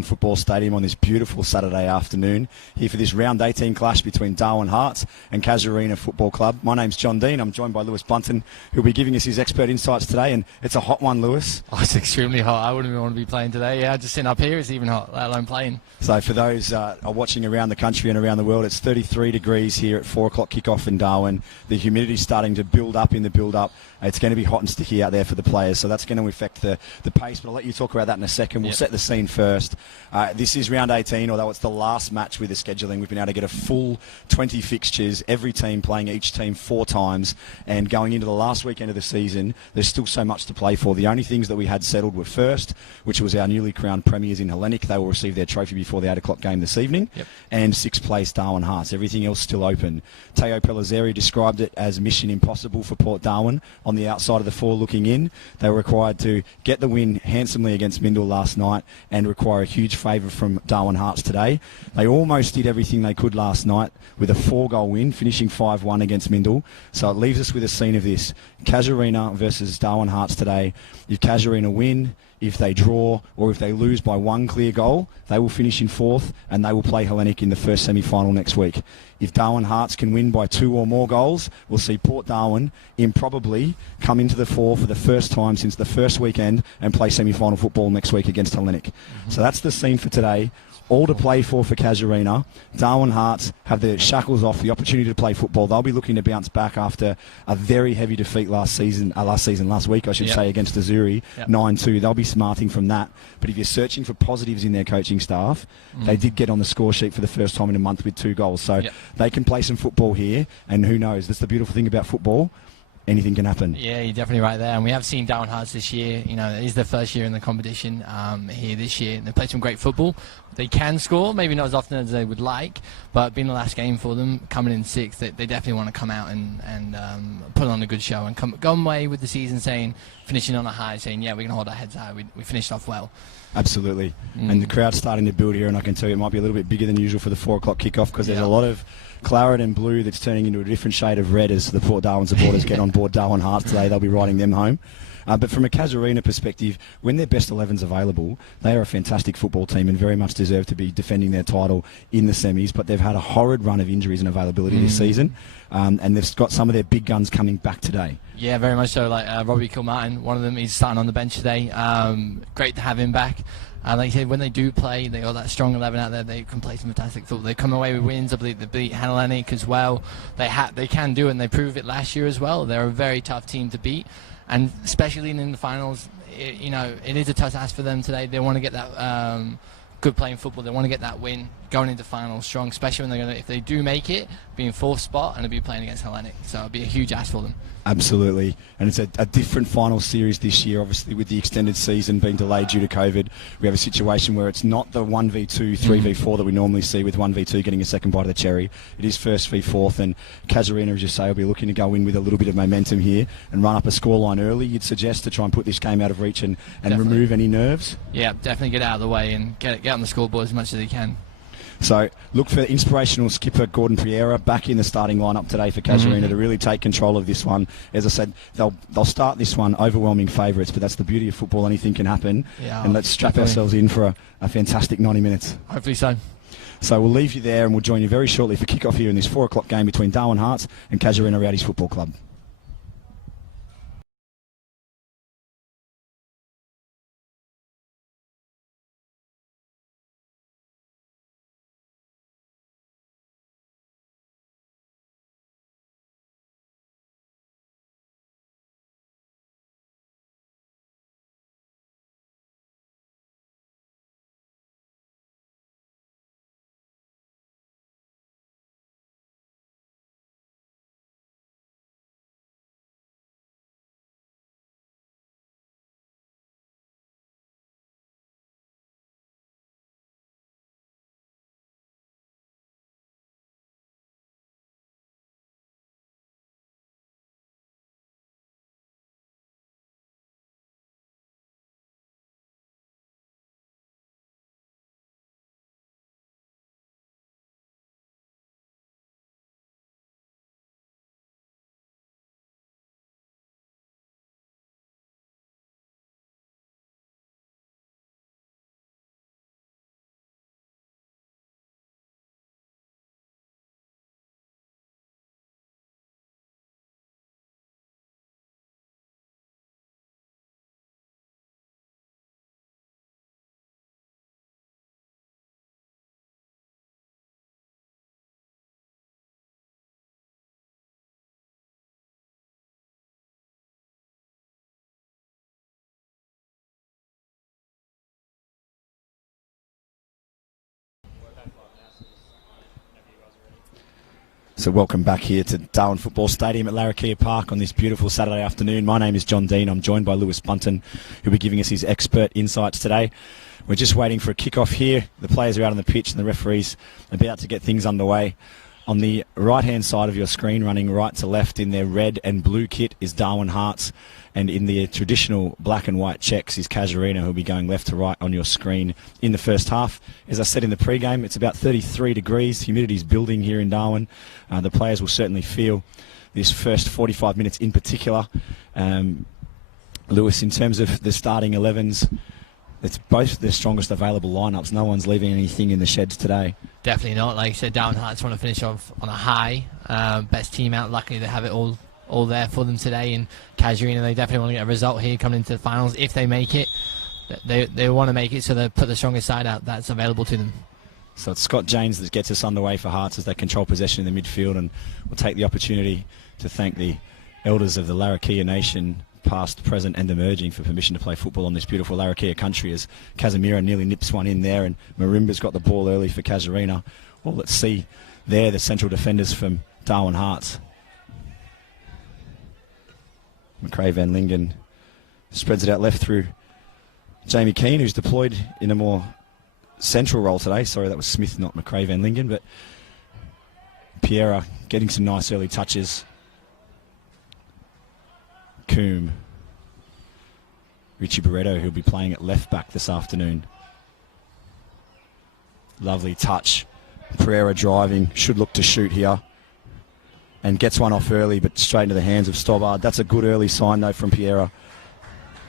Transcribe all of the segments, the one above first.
Football Stadium on this beautiful Saturday afternoon, here for this round 18 clash between Darwin Hearts and Casuarina Football Club. My name's John Dean. I'm joined by Lewis Bunton, who'll be giving us his expert insights today, and it's a hot one, Lewis. Oh, it's extremely hot. I wouldn't even want to be playing today. Yeah, just sitting up here, it's even hot, let alone playing. So for those are watching around the country and around the world, it's 33 degrees here at 4 o'clock kickoff in Darwin. The humidity's starting to build up in the build-up. It's going to be hot and sticky out there for the players, so that's going to affect the pace, but I'll let you talk about that in a second. We'll set the scene first. This is round 18, although it's the last match with the scheduling. We've been able to get a full 20 fixtures, every team playing each team 4 times, and going into the last weekend of the season, there's still so much to play for. The only things that we had settled were first, which was our newly crowned premiers in Hellenic. They will receive their trophy before the 8 o'clock game this evening, and 6th place Darwin Hearts. Everything else still open. Teo Pellizzeri described it as mission impossible for Port Darwin on the outside of the 4 looking in. They were required to get the win handsomely against Mindil last night and require a huge favour from Darwin Hearts today. They almost did everything they could last night with a 4-goal win, finishing 5-1 against Mindil. So it leaves us with a scene of this. Casuarina versus Darwin Hearts today. If Casuarina win, if they draw, or if they lose by 1 clear goal, they will finish in 4th and they will play Hellenic in the first semi-final next week. If Darwin Hearts can win by 2 or more goals, we'll see Port Darwin improbably come into the 4 for the first time since the first weekend and play semi-final football next week against Hellenic. So that's the scene for today. All to play for Casuarina. Darwin Hearts have the shackles off, the opportunity to play football. They'll be looking to bounce back after a very heavy defeat last week, I should say, against Azuri, 9-2. They'll be smarting from that. But if you're searching for positives in their coaching staff, they did get on the score sheet for the first time in a month with 2 goals. So they can play some football here, and who knows, that's the beautiful thing about football. Anything can happen. Yeah, you're definitely right there. And we have seen Darwin Hearts this year. You know, it is their first year in the competition here this year. They played some great football. They can score, maybe not as often as they would like, but being the last game for them, coming in 6th, they definitely want to come out and put on a good show and go away with the season finishing on a high, saying, yeah, we can hold our heads high. We finished off well. Absolutely. And the crowd's starting to build here, and I can tell you it might be a little bit bigger than usual for the 4 o'clock kickoff because there's a lot of claret and blue that's turning into a different shade of red as the Port Darwin supporters get on board Darwin Hearts today. They'll be riding them home. But from a Casuarina perspective, when their best 11's available, they are a fantastic football team and very much deserve to be defending their title in the semis. But they've had a horrid run of injuries and availability this season, and they've got some of their big guns coming back today. Yeah, very much so. Like Robbie Kilmartin, one of them, he's starting on the bench today. Great to have him back. Like you said, when they do play, they got that strong 11 out there. They can play some fantastic football. They come away with wins. I believe they beat Hellenic as well. They can do it, and they proved it last year as well. They're a very tough team to beat, and especially in the finals. It is a tough task for them today. They want to get that good playing football. They want to get that win going into finals strong, especially when if they do make it, be in 4th spot and they'll be playing against Hellenic. So it'll be a huge ask for them. Absolutely. And it's a different final series this year, obviously, with the extended season being delayed due to COVID. We have a situation where it's not the 1v2, 3v4 that we normally see, with 1v2 getting a second bite of the cherry. It is 1st v 4th, and Casuarina, as you say, will be looking to go in with a little bit of momentum here and run up a scoreline early, you'd suggest, to try and put this game out of reach and remove any nerves? Yeah, definitely get out of the way and get on the scoreboard as much as they can. So look for inspirational skipper Gordon Priera back in the starting lineup today for Casuarina to really take control of this one. As I said, they'll start this one overwhelming favourites, but that's the beauty of football. Anything can happen. Yeah, and let's strap ourselves in for a fantastic 90 minutes. Hopefully so. So we'll leave you there, and we'll join you very shortly for kickoff here in this 4 o'clock game between Darwin Hearts and Casuarina Rowdies Football Club. So welcome back here to Darwin Football Stadium at Larrakia Park on this beautiful Saturday afternoon. My name is John Dean. I'm joined by Lewis Bunton, who'll be giving us his expert insights today. We're just waiting for a kick-off here. The players are out on the pitch and the referees are about to get things underway. On the right-hand side of your screen, running right to left in their red and blue kit, is Darwin Hearts. And in the traditional black and white checks is Casuarina, who'll be going left to right on your screen in the first half. As I said in the pre-game, it's about 33 degrees. Humidity's building here in Darwin. The players will certainly feel this first 45 minutes in particular. Lewis, in terms of the starting 11s, it's both the strongest available lineups. No one's leaving anything in the sheds today. Definitely not. Like you said, Darwin Hearts want to finish off on a high. Best team out. Luckily, they have it all there for them today. And Casuarina, they definitely want to get a result here coming into the finals. If they make it, they want to make it, so they put the strongest side out that's available to them. So it's Scott Janes that gets us underway for Hearts as they control possession in the midfield, and we'll take the opportunity to thank the elders of the Larrakia Nation, past, present and emerging, for permission to play football on this beautiful Larrakia country, as Casemiro nearly nips one in there, and Marimba's got the ball early for Casuarina. Well, let's see there the central defenders from Darwin Hearts. McRae Van Lingen spreads it out left through Jamie Keane, who's deployed in a more central role today. Sorry, that was Smith, not McRae Van Lingen, but Piera getting some nice early touches. Coombe. Richie Barretto, who'll be playing at left back this afternoon. Lovely touch. Pereira driving, should look to shoot here. And gets one off early, but straight into the hands of Stobbard. That's a good early sign, though, from Piera.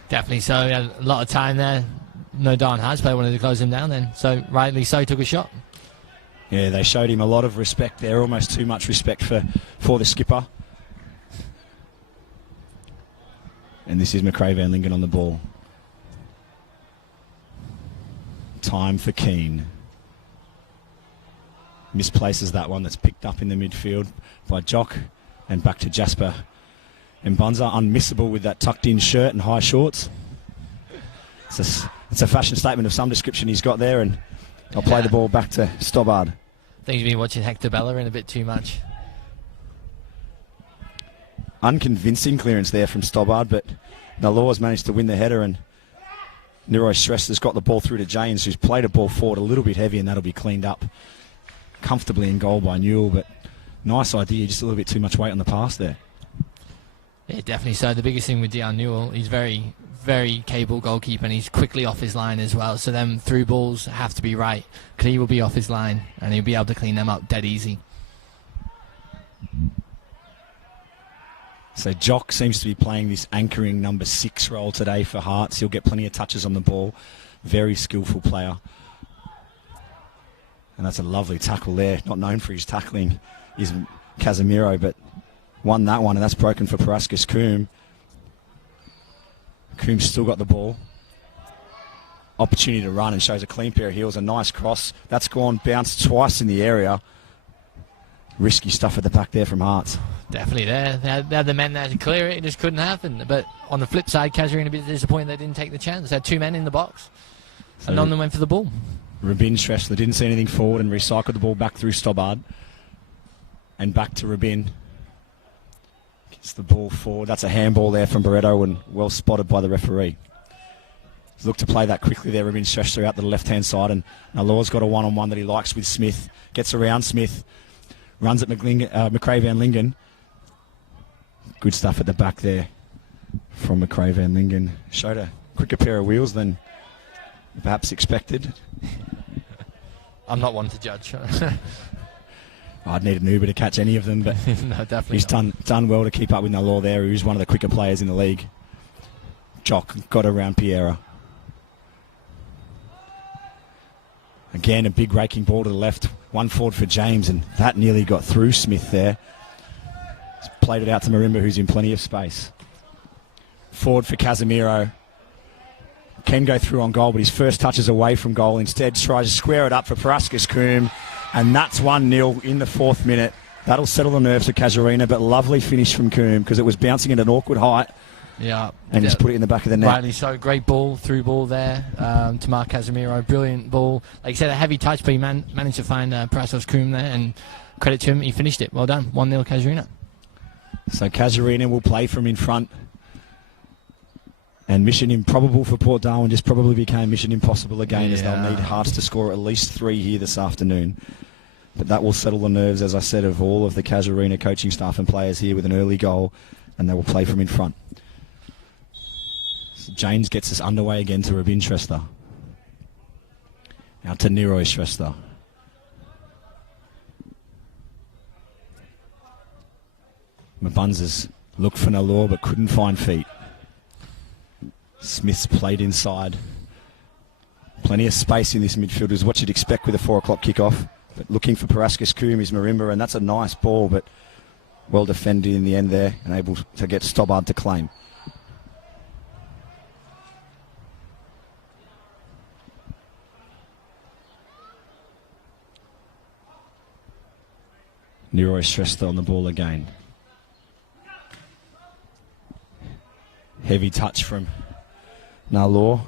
Definitely so. He had a lot of time there. No Darwin Hearts player wanted to close him down then. So, rightly so, took a shot. Yeah, they showed him a lot of respect there, almost too much respect for the skipper. And this is McRae Van Lingen on the ball. Time for Keane. Misplaces that one. That's picked up in the midfield by Jock, and back to Jasper Mbunza, unmissable with that tucked in shirt and high shorts. It's a fashion statement of some description he's got there, and I'll play the ball back to Stobbard. I think he's been watching Hector Bellerin a bit too much. Unconvincing clearance there from Stobbard, but Nalor's managed to win the header, and Nero Stress has got the ball through to James, who's played a ball forward a little bit heavy, and that'll be cleaned up comfortably in goal by Newell. But nice idea, just a little bit too much weight on the pass there. Yeah, definitely so. The biggest thing with Dion Newell, he's very, very capable goalkeeper, and he's quickly off his line as well. So them through balls have to be right, because he will be off his line, and he'll be able to clean them up dead easy. So Jock seems to be playing this anchoring number 6 role today for Hearts. He'll get plenty of touches on the ball. Very skillful player. And that's a lovely tackle there. Not known for his tackling is Casemiro, but won that one, and that's broken for Parascus Coombe. Coombe's still got the ball. Opportunity to run, and shows a clean pair of heels. A nice cross. That's gone, bounced twice in the area. Risky stuff at the back there from Hearts. Definitely there. They had the men there to clear it. It just couldn't happen. But on the flip side, Casuarina a bit disappointed they didn't take the chance. They had 2 men in the box, and none of them went for the ball. Rabin Shrestler didn't see anything forward and recycled the ball back through Stobbard. And back to Rabin. Gets the ball forward. That's a handball there from Barretto, and well spotted by the referee. He's looked to play that quickly there. Rabin Shrestler out to the left-hand side, and Nalor's got a one-on-one that he likes with Smith. Gets around Smith. Runs at McRae Van Lingen. Good stuff at the back there from McRae Van Lingen. Showed a quicker pair of wheels than perhaps expected. I'm not one to judge. I'd need an Uber to catch any of them, but no, definitely he's done well to keep up with Nalor there, who's one of the quicker players in the league. Jock got around Piera. Again, a big raking ball to the left. One forward for James, and that nearly got through Smith there. He's played it out to Marimba, who's in plenty of space. Forward for Casemiro. Can go through on goal, but his first touch is away from goal. Instead, tries to square it up for Parascus Coombe, and that's 1-0 in the 4th minute. That'll settle the nerves of Casuarina, but lovely finish from Coombe, because it was bouncing at an awkward height. Yeah. And just put it in the back of the net. Rightly so. Great ball, through ball there to Mark Casemiro. Brilliant ball. Like you said, a heavy touch, but he managed to find Parasos Kroom there, and credit to him, he finished it. Well done. 1-0 Casuarina. So Casuarina will play from in front. And mission improbable for Port Darwin just probably became mission impossible again, as they'll need Hearts to score at least 3 here this afternoon. But that will settle the nerves, as I said, of all of the Casuarina coaching staff and players here with an early goal, and they will play from in front. So James gets us underway again to Rabin Shrestha. Out to Nero Shrestha. Mabunzas looked for Nalor but couldn't find feet. Smith's played inside. Plenty of space in this midfield is what you'd expect with a 4 o'clock kickoff. But looking for Paraskis Kroom is Marimba, and that's a nice ball, but well defended in the end there and able to get Stobbard to claim. Nero Shrestha on the ball again. Heavy touch from Nalor.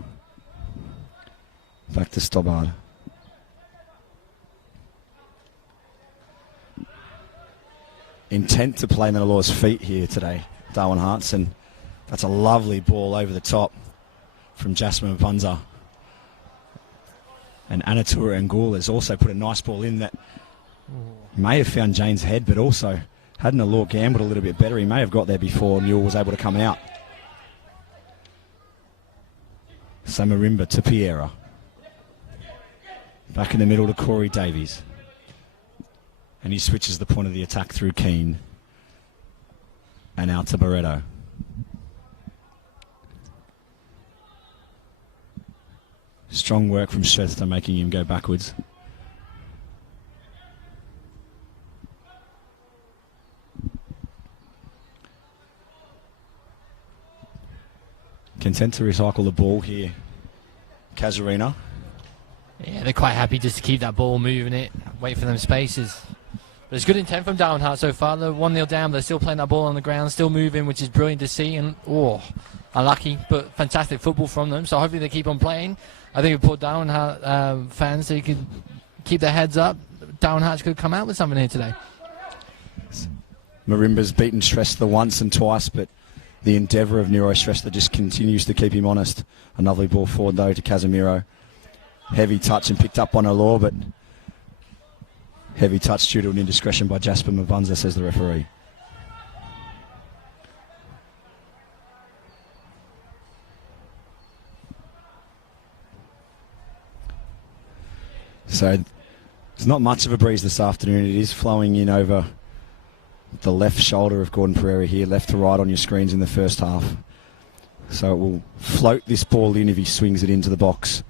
Back to Stobbard. Intent to play Nalor's feet here today, Darwin Hearts, and that's a lovely ball over the top from Jasmine Mabunza. And Anatura Ngul has also put a nice ball in that may have found Jane's head, but also had Nalor gambled a little bit better. He may have got there before Newell was able to come out. So Marimba to Piera. Back in the middle to Corey Davies. And he switches the point of the attack through Keane. And out to Barreto. Strong work from Shrestha, making him go backwards. Content to recycle the ball here, Casuarina. Yeah, they're quite happy just to keep that ball moving it, wait for them spaces. But it's good intent from Darwin Hearts so far. They're 1-0 down, but they're still playing that ball on the ground, still moving, which is brilliant to see. And, unlucky, but fantastic football from them. So hopefully they keep on playing. I think if Port Darwin fans, they could keep their heads up. Darwin Hearts could come out with something here today. Marimba's beaten Shrestha once and twice, but the endeavour of Nero Shrestha just continues to keep him honest. A lovely ball forward, though, to Casemiro. Heavy touch and picked up on Alor, but heavy touch due to an indiscretion by Jasper Mabunza, says the referee. So it's not much of a breeze this afternoon. It is flowing in over the left shoulder of Gordon Pereira here, left to right on your screens in the first half. So it will float this ball in if he swings it into the box.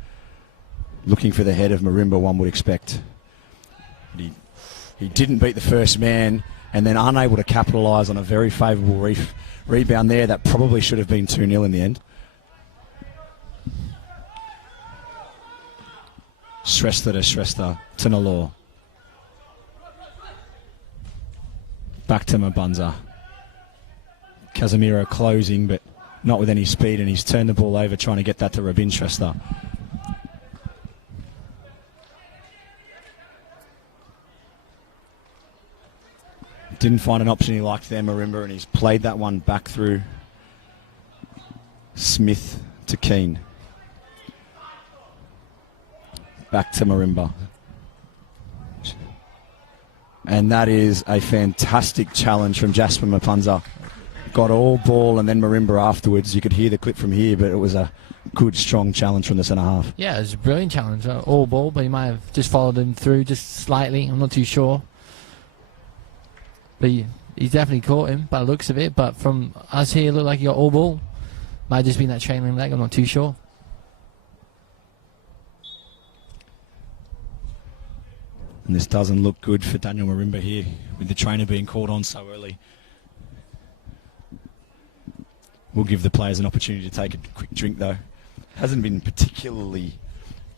Looking for the head of Marimba, one would expect. But he didn't beat the first man, and then unable to capitalise on a very favourable rebound there. That probably should have been 2-0 in the end. Shrestha to Nalor. Back to Mabunza. Casemiro closing, but not with any speed, and he's turned the ball over trying to get that to Rabin Shrestha. Didn't find an option he liked there, Marimba, and he's played that one back through Smith to Keane. Back to Marimba. And that is a fantastic challenge from Jasper Mabunza. Got all ball and then Marimba afterwards. You could hear the clip from here, but it was a good, strong challenge from the centre half. Yeah, it was a brilliant challenge. All ball, but he might have just followed him through just slightly. I'm not too sure. But he definitely caught him by the looks of it. But from us here, it looked like he got all ball. Might have just been that trailing leg. I'm not too sure. And this doesn't look good for Daniel Marimba here, with the trainer being called on so early. We'll give the players an opportunity to take a quick drink, though. Hasn't been particularly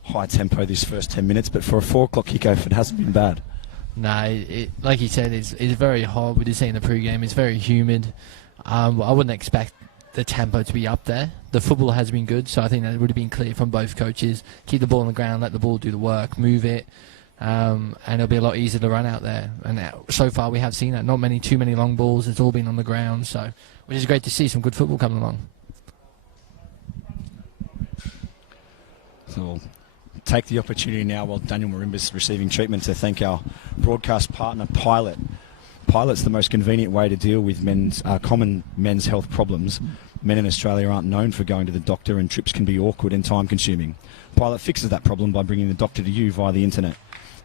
high tempo this first 10 minutes, but for a 4 o'clock kickoff, it hasn't been bad. No, like you said, it's very hot. We did say in the pre-game, it's very humid. I wouldn't expect the tempo to be up there. The football has been good, so I think that would have been clear from both coaches. Keep the ball on the ground, let the ball do the work, move it, and it'll be a lot easier to run out there. And so far we have seen that. Not too many long balls. It's all been on the ground, so which is great to see some good football coming along. So we'll take the opportunity now while Daniel Marimba's receiving treatment to thank our broadcast partner, Pilot. Pilot's the most convenient way to deal with common men's health problems. Men in Australia aren't known for going to the doctor, and trips can be awkward and time-consuming. Pilot fixes that problem by bringing the doctor to you via the internet.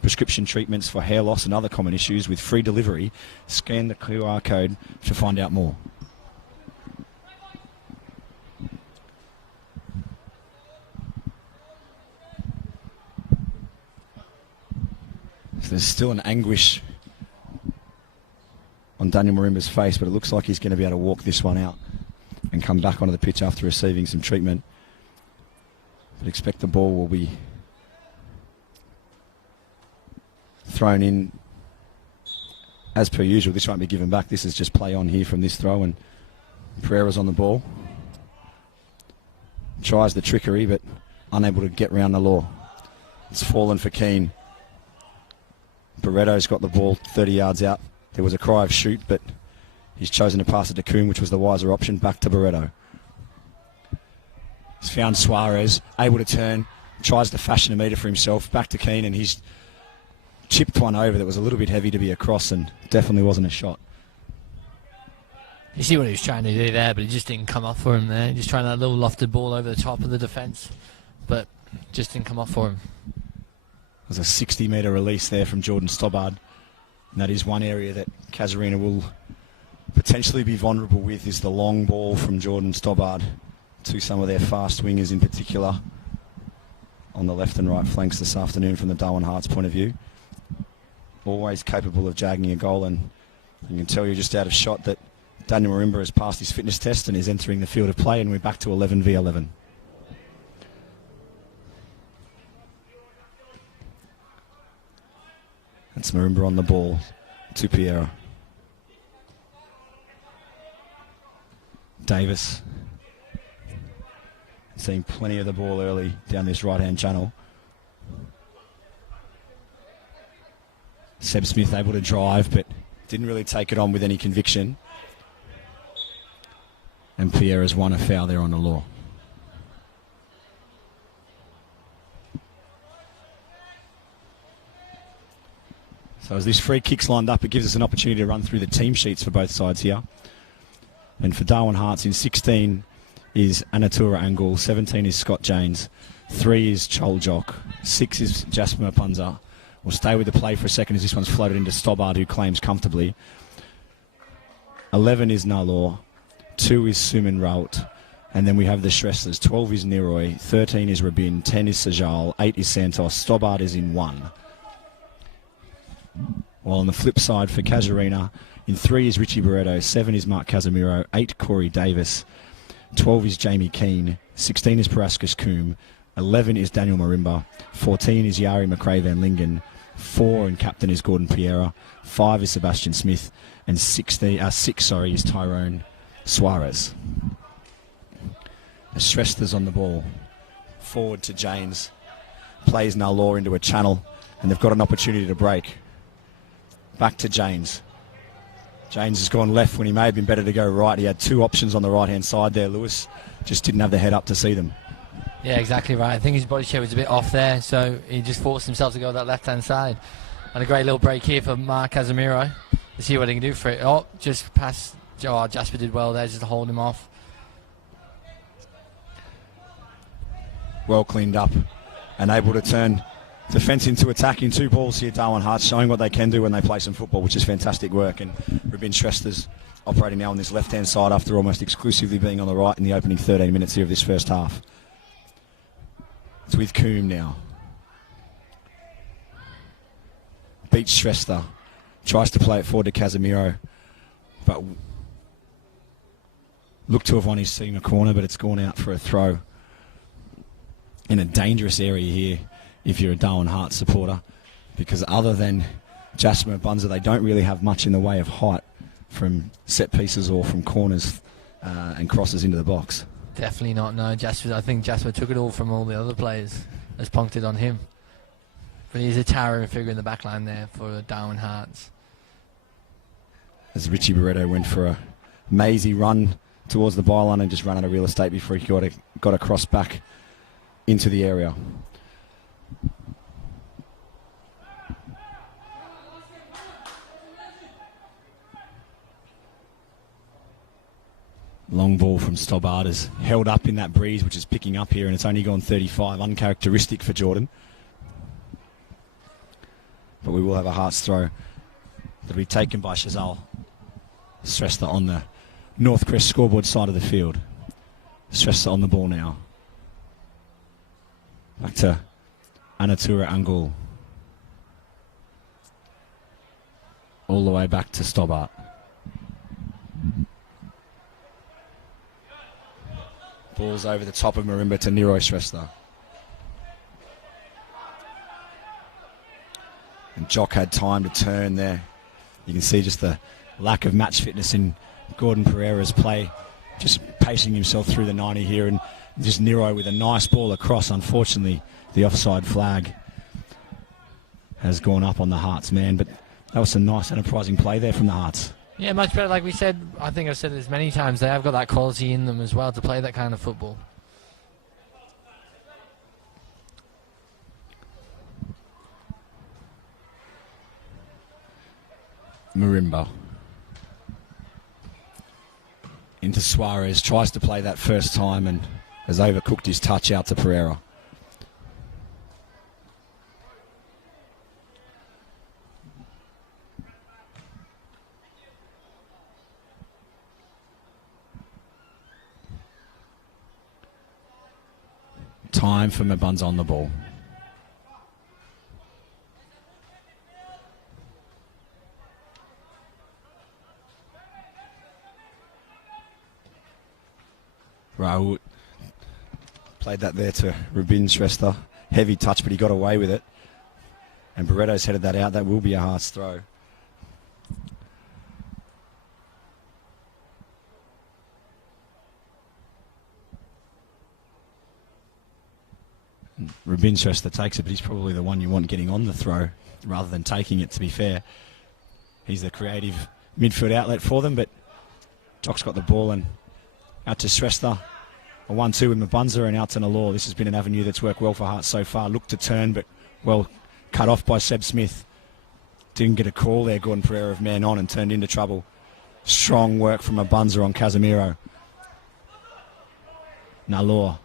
Prescription treatments for hair loss and other common issues with free delivery. Scan the QR code to find out more. So there's still an anguish on Daniel Marimba's face, but it looks like he's going to be able to walk this one out and come back onto the pitch after receiving some treatment. But expect the ball will be thrown in as per usual. This won't be given back. This is just play on here from this throw, and Pereira's on the ball. Tries the trickery, but unable to get round the law. It's fallen for Keane. Barretto's got the ball 30 yards out. There was a cry of shoot, but he's chosen to pass it to Coombe, which was the wiser option. Back to Barretto. He's found Suarez, able to turn, tries to fashion a metre for himself. Back to Keane, and he's chipped one over that was a little bit heavy to be across, and definitely wasn't a shot. You see what he was trying to do there, but it just didn't come off for him there. Just trying that little lofted ball over the top of the defence, but just didn't come off for him. There's a 60-metre release there from Jordan Stobbart. And that is one area that Casuarina will potentially be vulnerable with, is the long ball from Jordan Stobbart to some of their fast wingers in particular on the left and right flanks this afternoon from the Darwin Hearts point of view. Always capable of jagging a goal, and I can tell you just out of shot that Daniel Marimba has passed his fitness test and is entering the field of play, and we're back to 11 v 11. That's Marimba on the ball to Piera. Davis. Seeing plenty of the ball early down this right-hand channel. Seb Smith able to drive, but didn't really take it on with any conviction. And Piera's won a foul there on the law. So as this free kick's lined up, it gives us an opportunity to run through the team sheets for both sides here. And for Darwin Hearts, in 16 is Anatura Angul, 17 is Scott Janes, 3 is Chol Jock, 6 is Jasper Punza. We'll stay with the play for a second as this one's floated into Stobbart, who claims comfortably. 11 is Nalor, 2 is Suman Raut, and then we have the Shresters. 12 is Niroy, 13 is Rabin, 10 is Sajal, 8 is Santos, Stobbart is in 1. While on the flip side for Casuarina, in 3 is Richie Barretto, 7 is Mark Casemiro, 8 Corey Davis, 12 is Jamie Keane, 16 is Parascus Coombe, 11 is Daniel Marimba, 14 is Yari McRae Van Lingen, 4 and captain is Gordon Piera, 5 is Sebastian Smith, and 6 is Tyrone Suarez. The Shresters on the ball. Forward to James. Plays Nalor into a channel, and they've got an opportunity to break. Back to James. James has gone left when he may have been better to go right. He had 2 options on the right-hand side there. Lewis just didn't have the head up to see them. Yeah, exactly right. I think his body shape was a bit off there, so he just forced himself to go that left-hand side. And a great little break here for Mark Casemiro. Let's see what he can do for it. Oh, just past. Oh, Jasper did well there just to hold him off. Well cleaned up and able to turn defence into attack in 2 balls here. Darwin Hearts showing what they can do when they play some football, which is fantastic work. And Rabin Shresters operating now on this left-hand side after almost exclusively being on the right in the opening 13 minutes here of this first half. It's with Coombe now. Beats Shrester. Tries to play it forward to Casemiro, but looked to have won his team a corner, but it's gone out for a throw in a dangerous area here if you're a Darwin Hearts supporter, because other than Jasper Bunza, they don't really have much in the way of height from set pieces or from corners and crosses into the box. Definitely not. No, I think Jasper took it all from all the other players. Has punked it on him. But he's a towering figure in the back line there for Darwin Hearts. As Richie Barretto went for a mazy run towards the byline and just ran out of real estate before he got across back into the area. Long ball from Stobbart is held up in that breeze, which is picking up here, and it's only gone 35. Uncharacteristic for Jordan. But we will have a Hearts throw that'll be taken by Chazal. Srestha on the North Crest scoreboard side of the field. Srestha on the ball now. Back to Anatura Angul. All the way back to Stobbart. Ball's over the top of Marimba to Niroi Srestha. And Jock had time to turn there. You can see just the lack of match fitness in Gordon Pereira's play. Just pacing himself through the 90 here, and just Niroi with a nice ball across. Unfortunately, the offside flag has gone up on the Hearts man, but that was some nice enterprising play there from the Hearts. Yeah, much better. Like we said, I think I've said this many times, they have got that quality in them as well to play that kind of football. Marimba. Into Suarez, tries to play that first time and has overcooked his touch out to Pereira. Time for Mabunza on the ball. Raoult played that there to Rubin Srestha. Heavy touch, but he got away with it. And Barretto's headed that out. That will be a Hearts throw. Rubin Srestha takes it, but he's probably the one you want getting on the throw rather than taking it, to be fair. He's the creative midfield outlet for them, but Jock's got the ball and out to Srestha. A 1-2 with Mabunza and out to Nalor. This has been an avenue that's worked well for Hearts so far. Looked to turn, but well cut off by Seb Smith. Didn't get a call there, Gordon Pereira, of man on and turned into trouble. Strong work from Mabunza on Casemiro. Nalor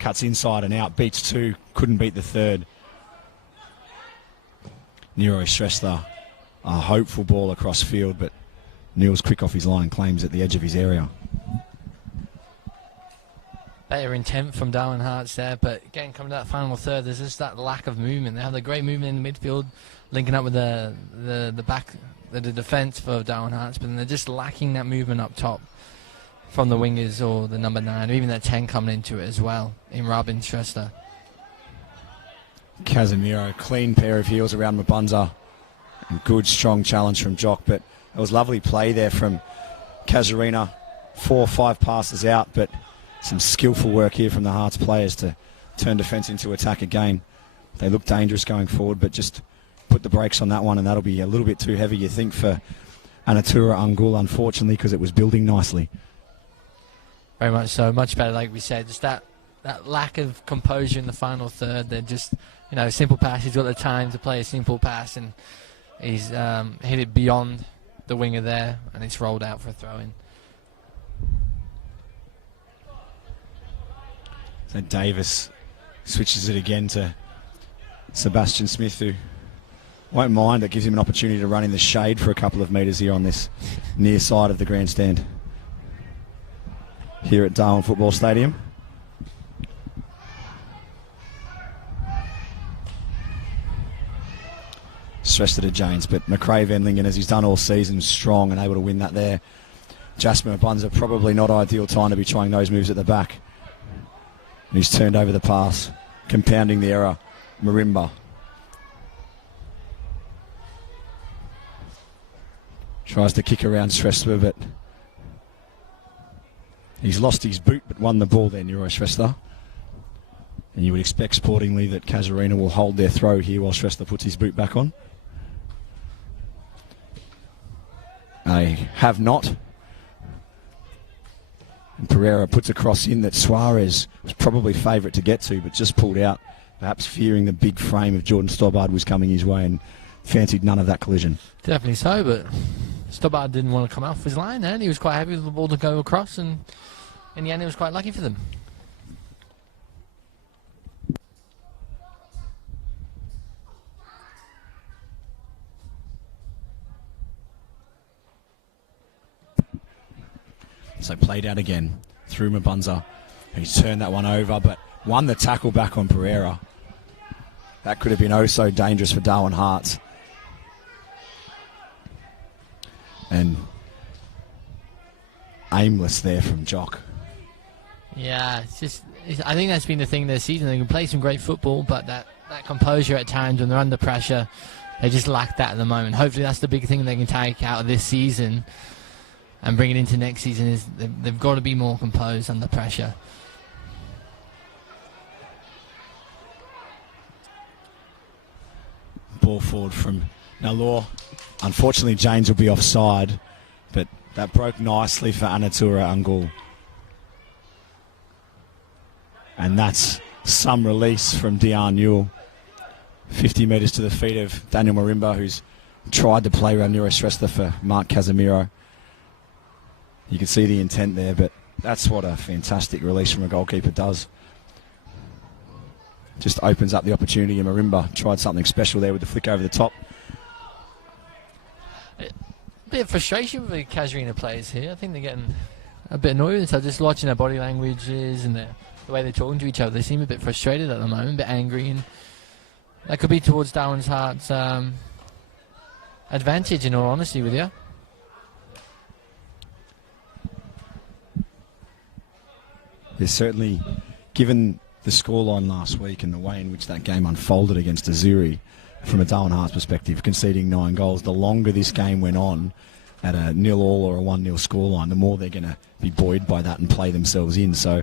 cuts inside and out, beats two, couldn't beat the third. Niroi Srestha, a hopeful ball across field, but Neil's quick off his line, claims at the edge of his area. Better intent from Darwin Hearts there, but again, coming to that final third, there's just that lack of movement. They have the great movement in the midfield, linking up with the back, the defence for Darwin Hearts, but then they're just lacking that movement up top from the wingers or the number 9, or even that 10 coming into it as well in Robin Srestha. Casemiro, clean pair of heels around Mabunza. And good, strong challenge from Jock, but it was lovely play there from Casuarina. 4 or 5 passes out, but some skillful work here from the Hearts players to turn defence into attack again. They look dangerous going forward, but just put the brakes on that one, and that'll be a little bit too heavy, you think, for Anatura Angul, unfortunately, because it was building nicely. Very much so. Much better, like we said. Just that lack of composure in the final third. They're just, simple pass. He's got the time to play a simple pass, and he's hit it beyond the winger there, and it's rolled out for a throw-in. So Davis switches it again to Sebastian Smith, who won't mind. It gives him an opportunity to run in the shade for a couple of metres here on this near side of the grandstand here at Darwin Football Stadium. Stressed it to James, but McRae Venlingen, as he's done all season, strong and able to win that there. Jasper Mabunza, probably not ideal time to be trying those moves at the back. And he's turned over the pass, compounding the error. Marimba. Tries to kick around Srestha, but He's lost his boot but won the ball there, Neuro Shrestha. And you would expect sportingly that Casuarina will hold their throw here while Shrestha puts his boot back on. They have not. And Pereira puts a cross in that Suarez was probably favourite to get to, but just pulled out, perhaps fearing the big frame of Jordan Stobbard was coming his way and fancied none of that collision. Definitely so, but Stobbard didn't want to come off his line there, and he was quite happy with the ball to go across, and in the end it was quite lucky for them. So played out again through Mabunza. He's turned that one over, but won the tackle back on Pereira. That could have been oh so dangerous for Darwin Hearts. And aimless there from Jock. Yeah, I think that's been the thing this season. They can play some great football, but that composure at times when they're under pressure, they just lack that at the moment. Hopefully that's the big thing they can take out of this season and bring it into next season, is they've got to be more composed under pressure. Ball forward from Nalor. Unfortunately, James will be offside, but that broke nicely for Anatura Angul. And that's some release from Dion Newell. 50 metres to the feet of Daniel Marimba, who's tried to play around Neuro Shrestha for Mark Casemiro. You can see the intent there, but that's what a fantastic release from a goalkeeper does. Just opens up the opportunity, and Marimba tried something special there with the flick over the top. A bit of frustration with the Casuarina players here. I think they're getting a bit annoyed. So just watching their body languages and the way they're talking to each other, they seem a bit frustrated at the moment, a bit angry, and that could be towards Darwin's Heart's advantage, in all honesty with you. There's certainly, given the scoreline last week and the way in which that game unfolded against Azuri, from a Darwin Hearts perspective, conceding 9 goals, the longer this game went on at a 0-0 or a 1-0 scoreline, the more they're going to be buoyed by that and play themselves in. So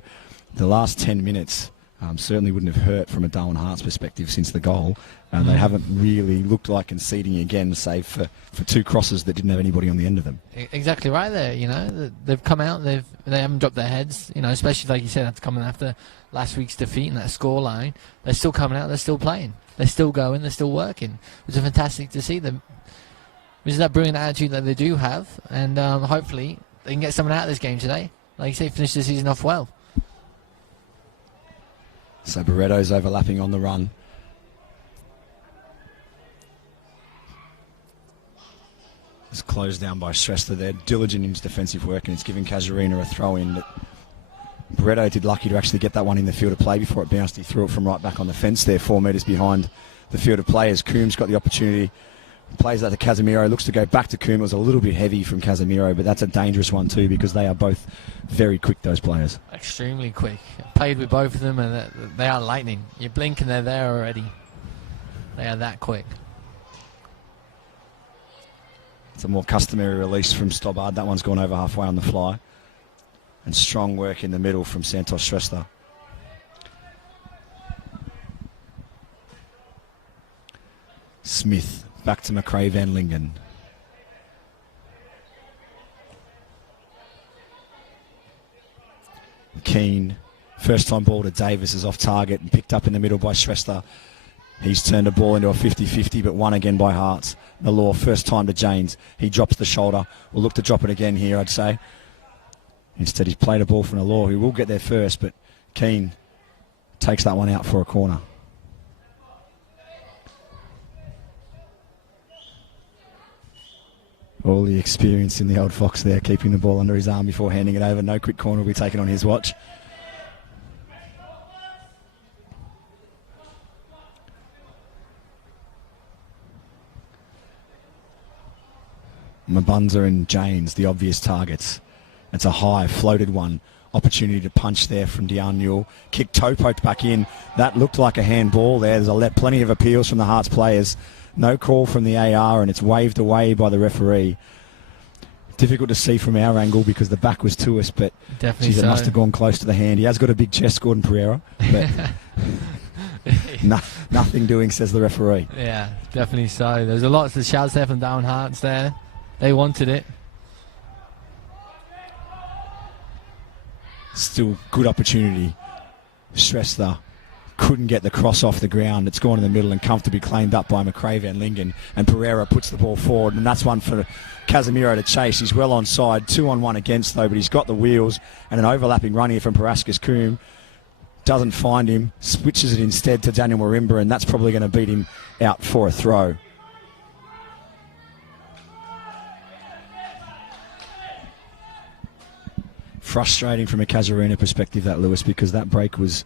the last 10 minutes certainly wouldn't have hurt from a Darwin Hearts perspective since the goal. They haven't really looked like conceding again, save for 2 crosses that didn't have anybody on the end of them. Exactly right there. You know, they've come out, they haven't dropped their heads. You know, especially like you said, after coming after last week's defeat and that scoreline, they're still coming out, they're still playing, they're still going, they're still working. It's fantastic to see them. Which is that brilliant attitude that they do have, and hopefully they can get something out of this game today. Like you say, finish the season off well. So Barretto's overlapping on the run. It's closed down by Shrestha there. Diligent in his defensive work, and it's giving Casuarina a throw in. But Barretto did lucky to actually get that one in the field of play before it bounced. He threw it from right back on the fence there, 4 metres behind the field of play, as Coombs got the opportunity. Plays that to Casemiro, looks to go back to Coombs. It was a little bit heavy from Casemiro, but that's a dangerous one too, because they are both very quick, those players. Extremely quick. Played with both of them, and they are lightning. You blink and they're there already. They are that quick. It's a more customary release from Stobbard. That one's gone over halfway on the fly. And strong work in the middle from Santos Shrestha. Smith back to McRae Van Lingen. Keane, first time ball to Davis, is off target and picked up in the middle by Shrestha. He's turned the ball into a 50-50, but won again by Hearts. Nalor, first time to James. He drops the shoulder. We'll look to drop it again here, I'd say. Instead, he's played a ball for Nalor, who will get there first, but Keane takes that one out for a corner. All the experience in the old Fox there, keeping the ball under his arm before handing it over. No quick corner will be taken on his watch. Mabunza and James, the obvious targets. It's a high, floated one. Opportunity to punch there from Dion Newell. Kick toe poked back in. That looked like a handball there. There's plenty of appeals from the Hearts players. No call from the AR, and it's waved away by the referee. Difficult to see from our angle because the back was to us, but Definitely it so. must have gone close to the hand. He has got a big chest, Gordon Pereira, but nothing doing, says the referee. Yeah, definitely so. There's a lot of shouts there from Darwin Hearts there. They wanted it. Still good opportunity. Shrestha couldn't get the cross off the ground. It's gone in the middle and comfortably claimed up by McRae Van Lingen, and Pereira puts the ball forward, and that's one for Casemiro to chase. He's well onside, 2-on-1 against though, but he's got the wheels, and an overlapping run here from Parascus Coombe. Doesn't find him, switches it instead to Daniel Marimba, and that's probably going to beat him out for a throw. Frustrating from a Casuarina perspective, that, Lewis, because that break was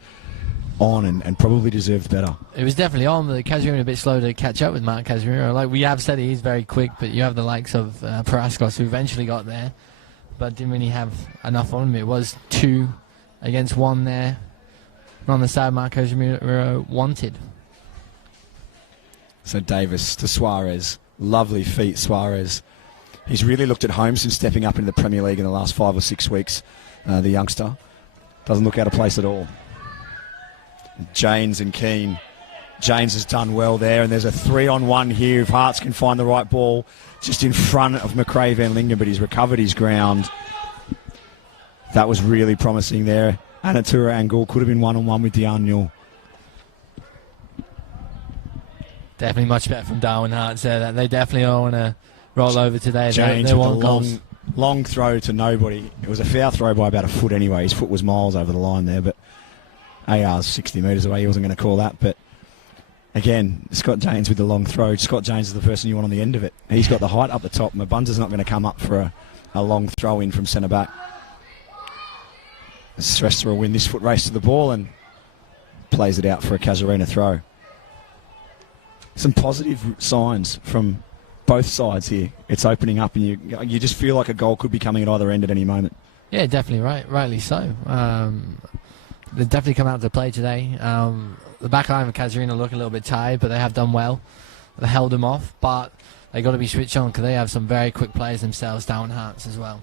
on and probably deserved better. It was definitely on, but Casuarina a bit slow to catch up with Mark Casuarina. Like we have said, he's very quick, but you have the likes of Parascos who eventually got there, but didn't really have enough on him. It was 2 against 1 there. On the side, Mark Casuarina wanted. So Davis to Suarez. Lovely feet, Suarez. He's really looked at home since stepping up into the Premier League in the last 5 or 6 weeks, the youngster. Doesn't look out of place at all. Janes and Keane. Janes has done well there, and there's a 3-on-1 here if Hearts can find the right ball just in front of McRae Van Lingen, but he's recovered his ground. That was really promising there. Anatura Angul could have been 1-on-1 with Dion Newell. Definitely much better from Darwin Hearts there. They definitely don't want to roll over today. James they with want a goals. long throw to nobody. It was a foul throw by about a foot anyway. His foot was miles over the line there, but AR's 60 metres away. He wasn't going to call that. But again, Scott James with the long throw. Scott James is the person you want on the end of it. He's got the height up the top. Mabunza's not going to come up for a long throw in from centre back. Shrestha will win this foot race to the ball and plays it out for a Casuarina throw. Some positive signs from both sides here. It's opening up, and you just feel like a goal could be coming at either end at any moment. Yeah, definitely rightly so. They've definitely come out to play today. The back line of Casuarina look a little bit tired, but they have done well. They held them off, but they got to be switched on because they have some very quick players themselves, Darwin Hearts as well.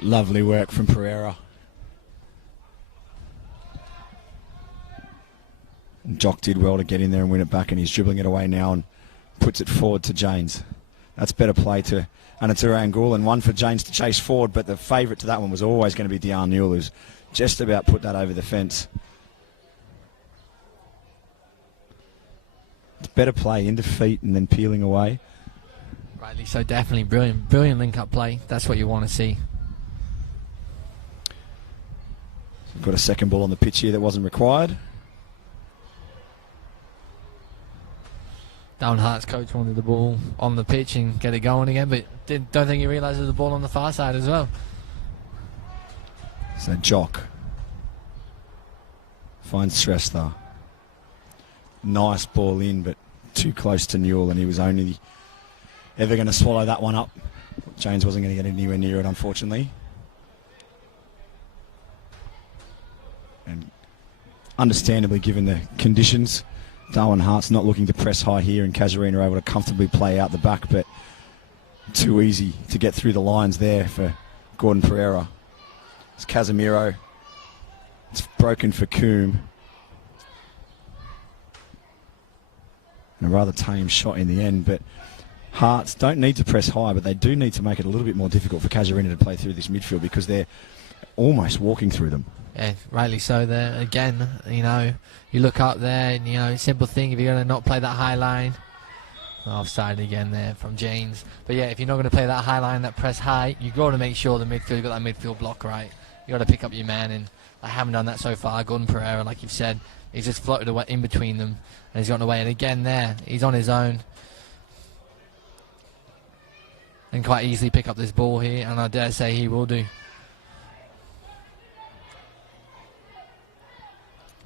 Lovely work from Pereira. Jock did well to get in there and win it back, and he's dribbling it away now and puts it forward to Janes. That's better play to Anatura Angul, and one for Janes to chase forward, but the favourite to that one was always going to be Dion Newell, who's just about put that over the fence. It's better play into feet and then peeling away. Rightly so, definitely brilliant link-up play. That's what you want to see. We've got a second ball on the pitch here that wasn't required. Darwin Hearts coach wanted the ball on the pitch and get it going again, but don't think he realised there was a ball on the far side as well. So Jock finds Shrestha. Nice ball in, but too close to Newell, and he was only ever going to swallow that one up. James wasn't going to get anywhere near it, unfortunately. And understandably, given the conditions, Darwin Hearts not looking to press high here, and Casuarina are able to comfortably play out the back, but too easy to get through the lines there for Gordon Pereira. It's Casemiro. It's broken for Coombe. And a rather tame shot in the end, but Hearts don't need to press high, but they do need to make it a little bit more difficult for Casuarina to play through this midfield because they're almost walking through them. Yeah, rightly so there. Again, you look up there and, simple thing, if you're going to not play that high line, offside again there from James. But yeah, if you're not going to play that high line, that press high, you've got to make sure you've got that midfield block right. You've got to pick up your man, and I haven't done that so far. Gordon Pereira, like you've said, he's just floated away in between them, and he's gotten away. And again there, he's on his own. And quite easily pick up this ball here, and I dare say he will do.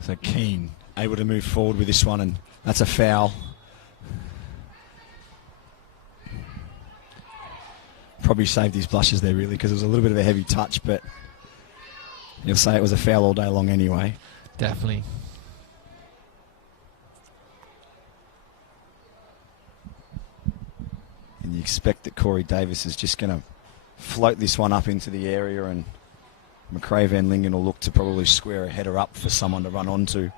So Keane able to move forward with this one, and that's a foul. Probably saved his blushes there, really, because it was a little bit of a heavy touch, but you'll say it was a foul all day long anyway. Definitely. And you expect that Corey Davis is just going to float this one up into the area, and McRae Van Lingen will look to probably square a header up for someone to run onto.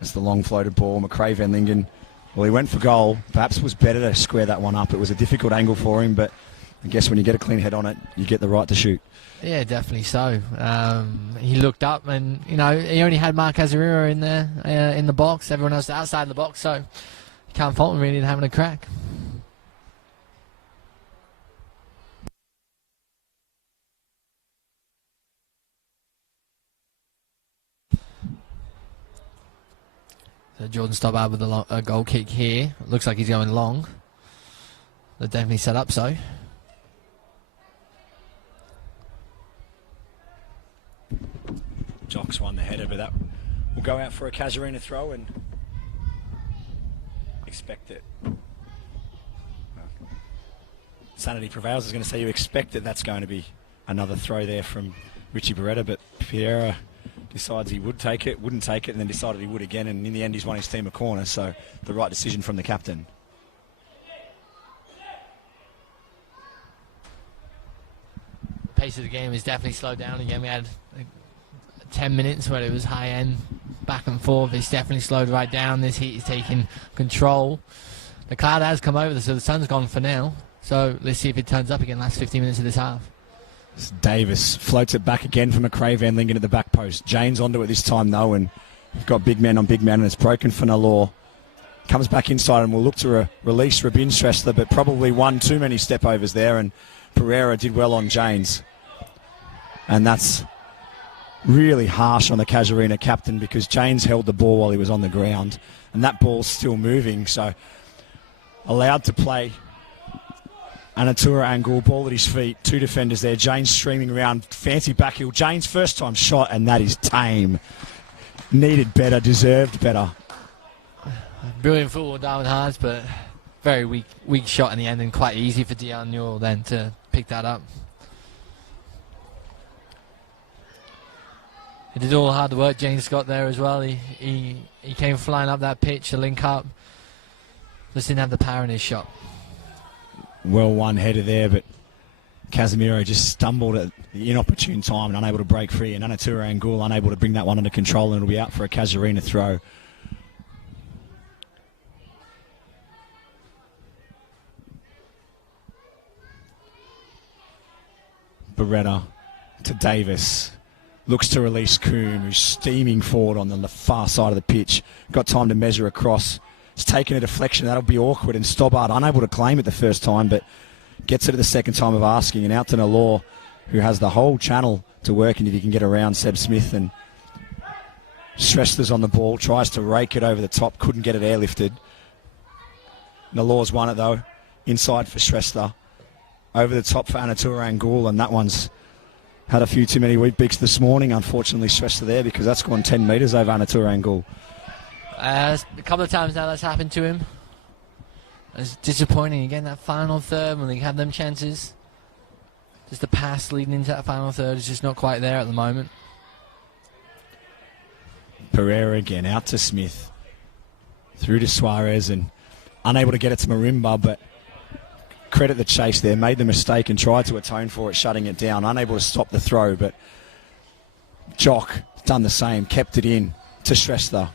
It's the long floated ball. McRae Van Lingen, well, he went for goal. Perhaps was better to square that one up. It was a difficult angle for him, but I guess when you get a clean head on it, you get the right to shoot. Yeah, definitely so. He looked up and, he only had Mark Casuarina in there, in the box. Everyone else outside the box, so you can't fault him really in having a crack. So Jordan Stobbart with a goal kick here. Looks like he's going long. They're definitely set up so. Jocks won the header, but that will go out for a Casuarina throw, and expect it. Sanity prevails. I was going to say you expect that that's going to be another throw there from Richie Beretta, but Pereira decides he would take it, wouldn't take it, and then decided he would again, and in the end he's won his team a corner, so the right decision from the captain. The pace of the game is definitely slowed down again. We had 10 minutes where it was high end, back and forth. It's definitely slowed right down. This heat is taking control. The cloud has come over, so the sun's gone for now. So let's see if it turns up again last 15 minutes of this half. Davis floats it back again from McRae Van Lingen at the back post. Jane's onto it this time though, and we've got big man on big man, and it's broken for Nalor. Comes back inside and will look to release Rabin Shrestler, but probably one too many step overs there, and Pereira did well on Janes. And that's really harsh on the Casuarina captain, because Janes held the ball while he was on the ground, and that ball's still moving, so allowed to play. Anatura Angul, ball at his feet, two defenders there. Janes streaming around, fancy backheel. Janes first time shot, and that is tame. Needed better, deserved better. Brilliant football, Darwin Hearts, but very weak shot in the end, and quite easy for Dion Newell then to pick that up. He did all the hard work, James Scott there as well. He came flying up that pitch to link up. Just didn't have the power in his shot. Well won header there, but Casemiro just stumbled at the inopportune time and unable to break free, and Anatura Angul unable to bring that one under control, and it'll be out for a Casuarina throw. Beretta to Davis. Looks to release Coombe, who's steaming forward on the far side of the pitch. Got time to measure across. It's taken a deflection. That'll be awkward, and Stobbart unable to claim it the first time, but gets it at the second time of asking, and out to Nalor, who has the whole channel to work, and if he can get around Seb Smith, and Shrestler's on the ball, tries to rake it over the top, couldn't get it airlifted. Nalor's won it though, inside for Shrestler, over the top for Anatura Angul, and that one's had a few too many wheat beaks this morning, unfortunately Shrestler there, because that's gone 10 metres over Anatura Angul. A couple of times now that's happened to him. It's disappointing again, that final third when they have them chances. Just the pass leading into that final third is just not quite there at the moment. Pereira again, out to Smith. Through to Suarez, and unable to get it to Marimba, but credit the chase there. Made the mistake and tried to atone for it, shutting it down. Unable to stop the throw, but Jock done the same. Kept it in to Shrestler.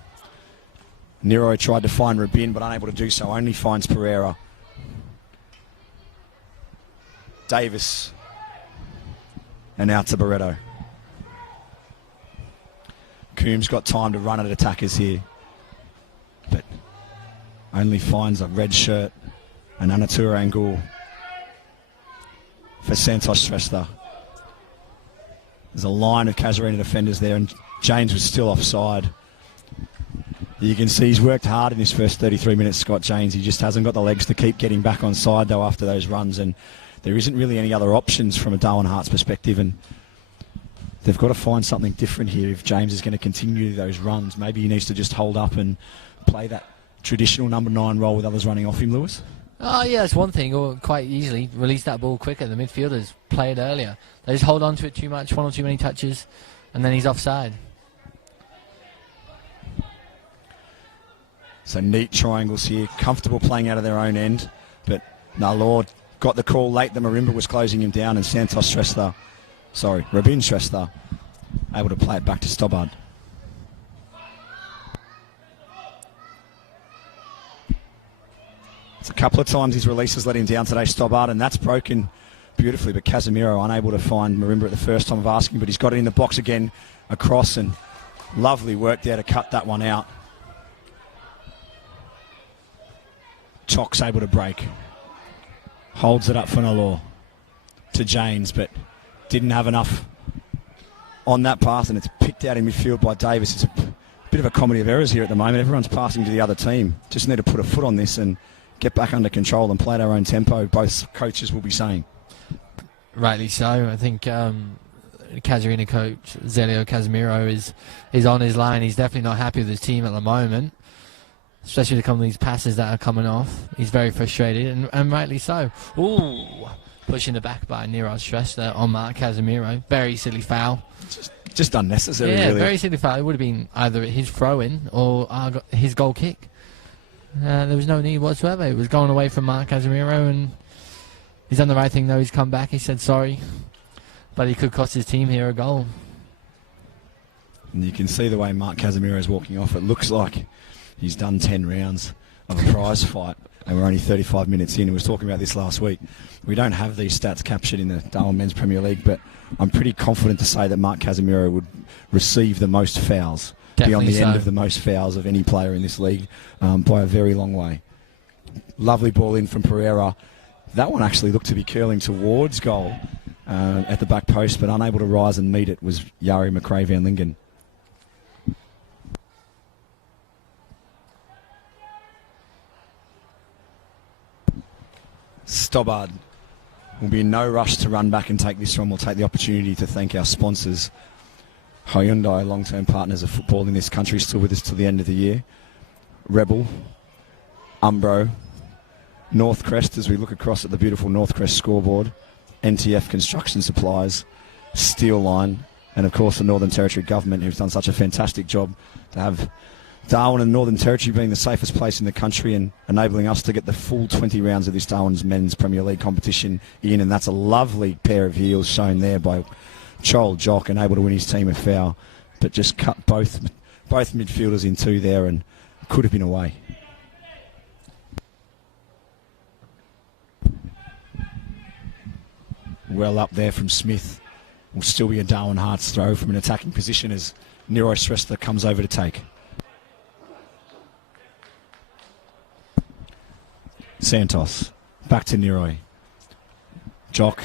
Nero tried to find Rabin, but unable to do so. Only finds Pereira. Davis. And out to Barreto. Coombs got time to run at attackers here, but only finds a red shirt and Anatura Angul for Santos Shrestler. There's a line of Casuarina defenders there, and James was still offside. You can see he's worked hard in his first 33 minutes, Scott James. He just hasn't got the legs to keep getting back on side, though, after those runs. And there isn't really any other options from a Darwin Hearts perspective. And they've got to find something different here if James is going to continue those runs. Maybe he needs to just hold up and play that traditional number 9 role with others running off him, Lewis. Oh, yeah, that's one thing. Or quite easily release that ball quicker. The midfielders play it earlier. They just hold on to it too much, one or too many touches, and then he's offside. So neat triangles here, comfortable playing out of their own end. But Nalor got the call late that Marimba was closing him down, and Rabin Shrestha, able to play it back to Stobbard. It's a couple of times his releases let him down today, Stobbard, and that's broken beautifully, but Casemiro unable to find Marimba at the first time of asking, but he's got it in the box again, across, and lovely work there to cut that one out. Chalk's able to break. Holds it up for Nalor to James, but didn't have enough on that pass, and it's picked out in midfield by Davis. It's a bit of a comedy of errors here at the moment. Everyone's passing to the other team. Just need to put a foot on this and get back under control and play at our own tempo, both coaches will be saying. Rightly so. I think Casuarina coach Zelio Casemiro is on his line. He's definitely not happy with his team at the moment, especially to come with these passes that are coming off. He's very frustrated, and rightly so. Ooh, pushing the back by Niraj Shrestha on Mark Casemiro. Very silly foul. Just unnecessary, yeah, really. Very silly foul. It would have been either his throw-in or his goal kick. There was no need whatsoever. It was going away from Mark Casemiro, and he's done the right thing, though. He's come back. He said sorry, but he could cost his team here a goal. And you can see the way Mark Casemiro is walking off. It looks like he's done 10 rounds of a prize fight, and we're only 35 minutes in. We were talking about this last week. We don't have these stats captured in the Darwin Men's Premier League, but I'm pretty confident to say that Mark Casemiro would receive the most fouls. Definitely be on the end so. of the most fouls of any player in this league by a very long way. Lovely ball in from Pereira. That one actually looked to be curling towards goal at the back post, but unable to rise and meet it was Yari McRae van Lingen. Stobbard will be in no rush to run back and take this one. We'll take the opportunity to thank our sponsors. Hyundai, long-term partners of football in this country, still with us till the end of the year. Rebel, Umbro, Northcrest, as we look across at the beautiful Northcrest scoreboard, NTF Construction Supplies, Steel Line, and of course the Northern Territory Government, who's done such a fantastic job to have Darwin and Northern Territory being the safest place in the country and enabling us to get the full 20 rounds of this Darwin's Men's Premier League competition in, and that's a lovely pair of heels shown there by Chol Jock, and able to win his team a foul, but just cut both midfielders in two there and could have been away. Well up there from Smith. Will still be a Darwin Hearts throw from an attacking position as Niraj Shrestha comes over to take. Santos, back to Niroj. Jock,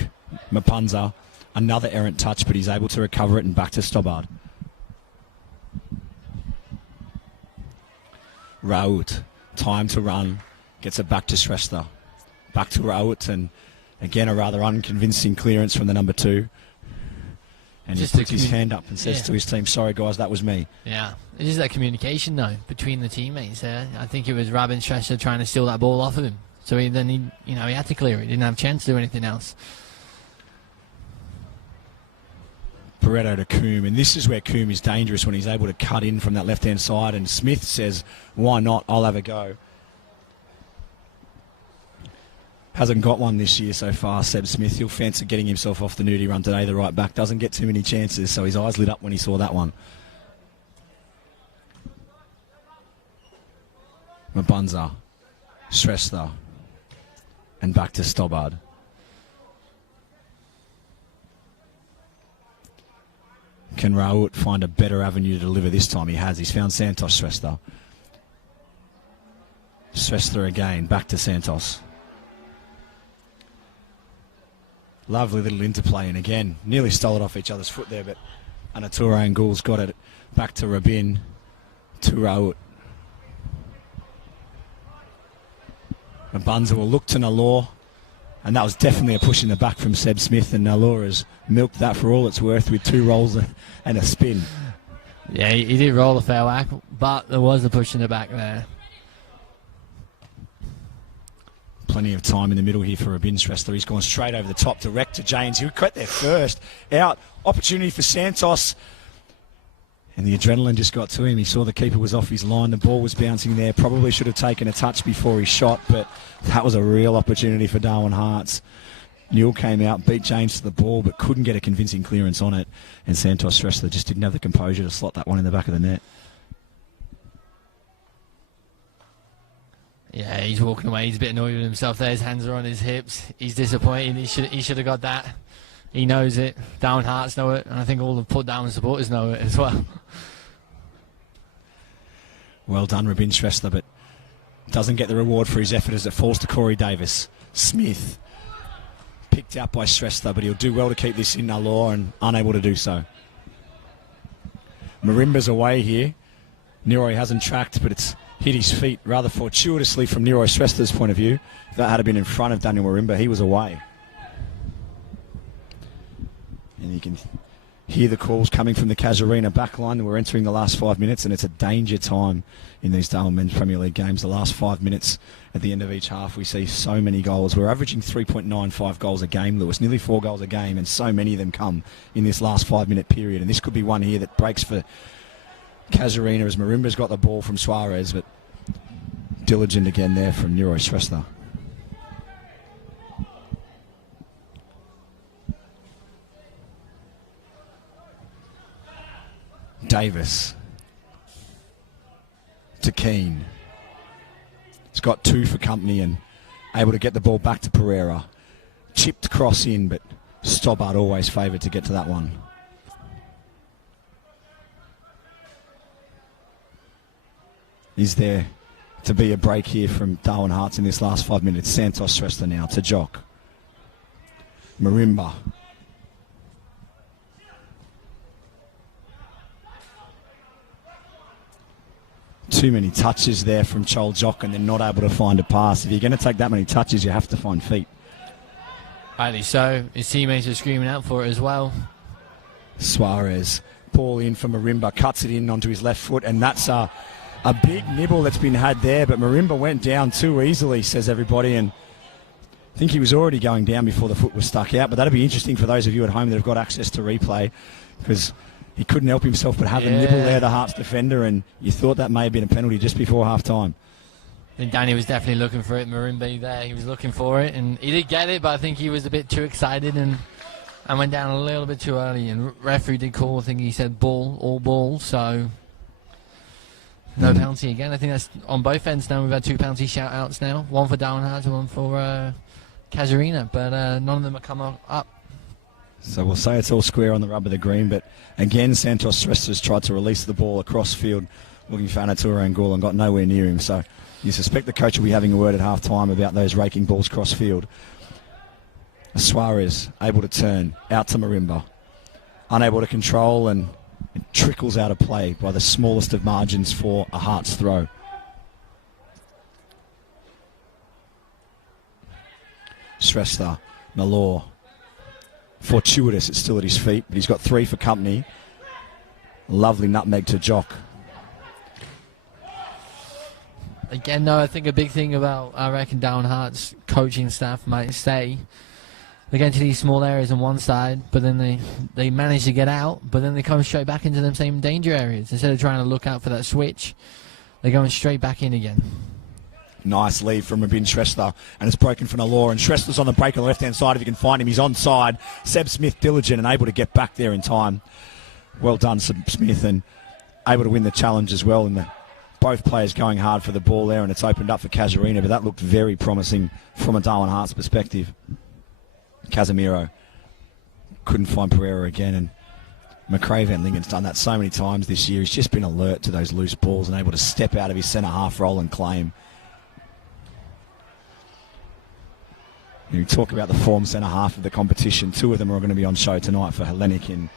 Mapunza, another errant touch, but he's able to recover it and back to Stobbard. Raoult, time to run, gets it back to Shrestha. Back to Raoult, and again a rather unconvincing clearance from the number 2. And Just he puts his hand up and says to his team, sorry guys, that was me. Yeah, it's just that communication though between the teammates there. I think it was Rabin Shrestha trying to steal that ball off of him, so he had to clear it. He didn't have a chance to do anything else. Pareto to Coombe, and this is where Coombe is dangerous when he's able to cut in from that left-hand side, and Smith says, why not, I'll have a go. Hasn't got one this year so far, Seb Smith. He'll fancy getting himself off the nudie run today, the right back. Doesn't get too many chances, so his eyes lit up when he saw that one. Mabunza, Shrestha, and back to Stobbard. Can Raoult find a better avenue to deliver this time? He has. He's found Santos Shrestha. Shrestha again, back to Santos. Lovely little interplay, and again, nearly stole it off each other's foot there, but Anatura and Gould's got it back to Rabin, to Raoult. Mabunza will look to Nalor, and that was definitely a push in the back from Seb Smith, and Nalor has milked that for all it's worth with 2 rolls and a spin. Yeah, he did roll a fair whack, but there was a push in the back there. Plenty of time in the middle here for Rabin Shrestha. He's gone straight over the top, direct to James. He got there first. Out. Opportunity for Santos. And the adrenaline just got to him. He saw the keeper was off his line. The ball was bouncing there. Probably should have taken a touch before he shot, but that was a real opportunity for Darwin Hearts. Newell came out, beat James to the ball, but couldn't get a convincing clearance on it. And Santos Shrestha just didn't have the composure to slot that one in the back of the net. Yeah, he's walking away. He's a bit annoyed with himself there. His hands are on his hips. He's disappointed. He should have got that. He knows it. Darwin Hearts know it. And I think all the Port Darwin supporters know it as well. Well done, Rabin Shrestha, but doesn't get the reward for his effort as it falls to Corey Davis. Smith picked out by Shrestha, but he'll do well to keep this in law and unable to do so. Marimba's away here. Neroy hasn't tracked, but it's hit his feet rather fortuitously from Neroy Shrestha's point of view. If that had been in front of Daniel Marimba, he was away. And you can hear the calls coming from the Casuarina backline. We're entering the last 5 minutes, and it's a danger time in these Darwin Men's Premier League games. The last 5 minutes at the end of each half, we see so many goals. We're averaging 3.95 goals a game, Lewis, nearly 4 goals a game, and so many of them come in this last 5 minute period. And this could be one here that breaks for Casuarina as Marimba's got the ball from Suarez, but diligent again there from Neroy Shrestha. Davis to Keane. He's got 2 for company and able to get the ball back to Pereira. Chipped cross in, but Stobbart always favoured to get to that one. Is there to be a break here from Darwin Hearts in this last 5 minutes? Santos Shrestha now to Jock. Marimba. Too many touches there from Chol Jock, and they're not able to find a pass. If you're going to take that many touches, you have to find feet. Rightly so. His teammates are screaming out for it as well. Suarez, ball in for Marimba, cuts it in onto his left foot, and that's a big nibble that's been had there, but Marimba went down too easily, says everybody, and I think he was already going down before the foot was stuck out, but that'll be interesting for those of you at home that have got access to replay, because he couldn't help himself but have a nibble there, the Hearts defender, and you thought that may have been a penalty just before half-time. I think Danny was definitely looking for it. Marimba there, he was looking for it, and he did get it, but I think he was a bit too excited and went down a little bit too early, and referee did call, I think he said all ball, so no penalty again. I think that's on both ends now. We've had 2 penalty shout-outs now, one for Darwin Hearts and one for Casuarina, but none of them have come up. So we'll say it's all square on the rub of the green, but again, Santos Shrestha's tried to release the ball across field, looking for Anatura Angola and got nowhere near him. So you suspect the coach will be having a word at half-time about those raking balls cross field. Suarez able to turn out to Marimba, unable to control, and it trickles out of play by the smallest of margins for a Hearts throw. Shrestha, Malor. Fortuitous, it's still at his feet, but he's got 3 for company. Lovely nutmeg to Jock. Again, though, I think a big thing about, I reckon, Darwin Hearts coaching staff might say, they get into these small areas on one side, but then they manage to get out, but then they come straight back into them same danger areas. Instead of trying to look out for that switch, they're going straight back in again. Nice lead from Rabin Shrestha, and it's broken from Nalor, and Shrestha's on the break on the left-hand side if you can find him. He's onside. Seb Smith diligent and able to get back there in time. Well done, Seb Smith, and able to win the challenge as well. And both players going hard for the ball there, and it's opened up for Casuarina, but that looked very promising from a Darwin Hearts perspective. Casemiro couldn't find Pereira again, and McRae Van Lingen's done that so many times this year. He's just been alert to those loose balls and able to step out of his centre-half role and claim. You talk about the form centre-half of the competition. 2 of them are going to be on show tonight for Hellenic and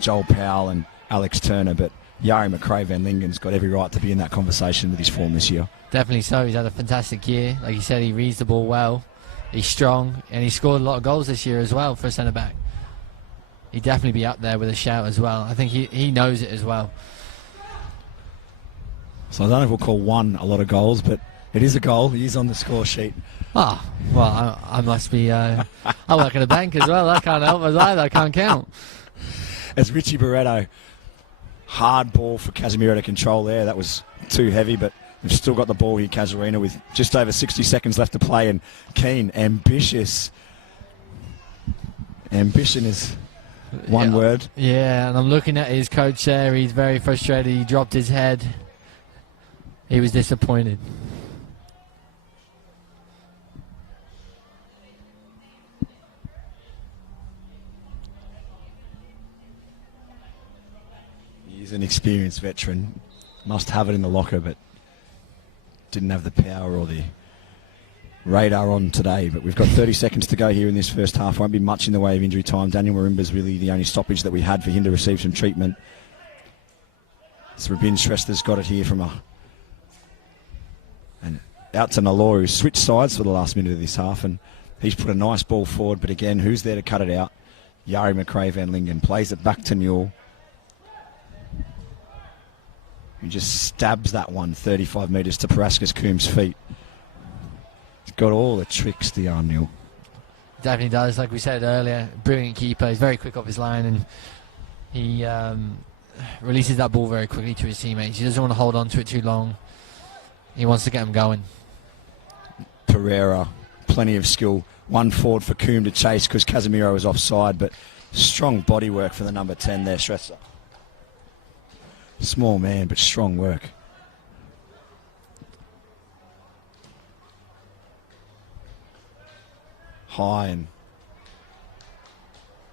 Joel Powell and Alex Turner, but Yari McRae Van Lingen's got every right to be in that conversation with his form this year. Definitely so. He's had a fantastic year. Like you said, he reads the ball well. He's strong, and he scored a lot of goals this year as well for a centre-back. He'd definitely be up there with a shout as well. I think he knows it as well. So I don't know if we'll call 1 a lot of goals, but it is a goal. He is on the score sheet. Oh, well, I must be... I work at a bank as well. I can't help us either. I can't count. As Richie Barretto Hard ball for Casemiro to control there. That was too heavy, but we've still got the ball here, Casuarina, with just over 60 seconds left to play. And Keane, ambitious. Ambition is one word. Yeah, and I'm looking at his coach there. He's very frustrated. He dropped his head. He was disappointed. He's an experienced veteran. Must have it in the locker, but didn't have the power or the radar on today. But we've got 30 seconds to go here in this first half. Won't be much in the way of injury time. Daniel Marimba's really the only stoppage that we had for him to receive some treatment. So Rabin Shrestha's got it here from and out to Nalor, who switched sides for the last minute of this half, and he's put a nice ball forward. But again, who's there to cut it out? Yari McRae Van Lingen plays it back to Newell, who just stabs that one 35 metres to Parascus Coombs' feet. He's got all the tricks, the Newell. Definitely does. Like we said earlier, brilliant keeper. He's very quick off his line, and he releases that ball very quickly to his teammates. He doesn't want to hold on to it too long. He wants to get them going. Pereira, plenty of skill. One forward for Coombe to chase because Casemiro was offside, but strong body work for the number 10 there, Shrestha. Small man, but strong work. High and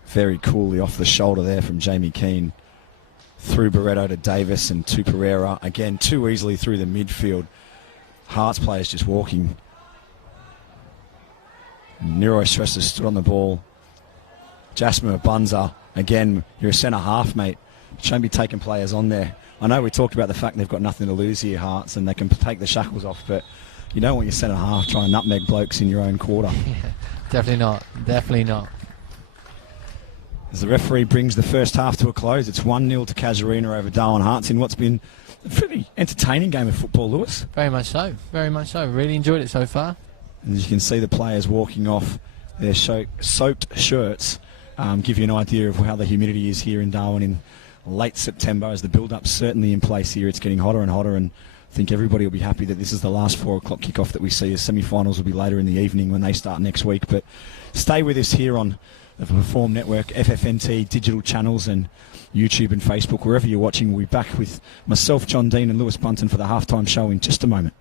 very coolly off the shoulder there from Jamie Keane. Through Barreto to Davis and to Pereira. Again, too easily through the midfield. Hearts players just walking. Nero Shrestha stood on the ball. Jasper Bunza, again, you're a centre half, mate. Shouldn't be taking players on there. I know we talked about the fact they've got nothing to lose here, Hearts, and they can take the shackles off, but you don't want your centre half trying to nutmeg blokes in your own quarter. Yeah, definitely not. Definitely not. As the referee brings the first half to a close, it's 1-0 to Casuarina over Darwin Hearts in what's been a pretty entertaining game of football, Lewis. Very much so. Very much so. Really enjoyed it so far. And as you can see the players walking off their soaked shirts, give you an idea of how the humidity is here in Darwin in late September. As the build-up's certainly in place here, it's getting hotter and hotter, and I think everybody will be happy that this is the last 4 o'clock kickoff that we see, as semi-finals will be later in the evening when they start next week. But stay with us here on the Perform Network, FFNT, digital channels and YouTube and Facebook. Wherever you're watching, we'll be back with myself, John Dean and Lewis Bunton for the halftime show in just a moment.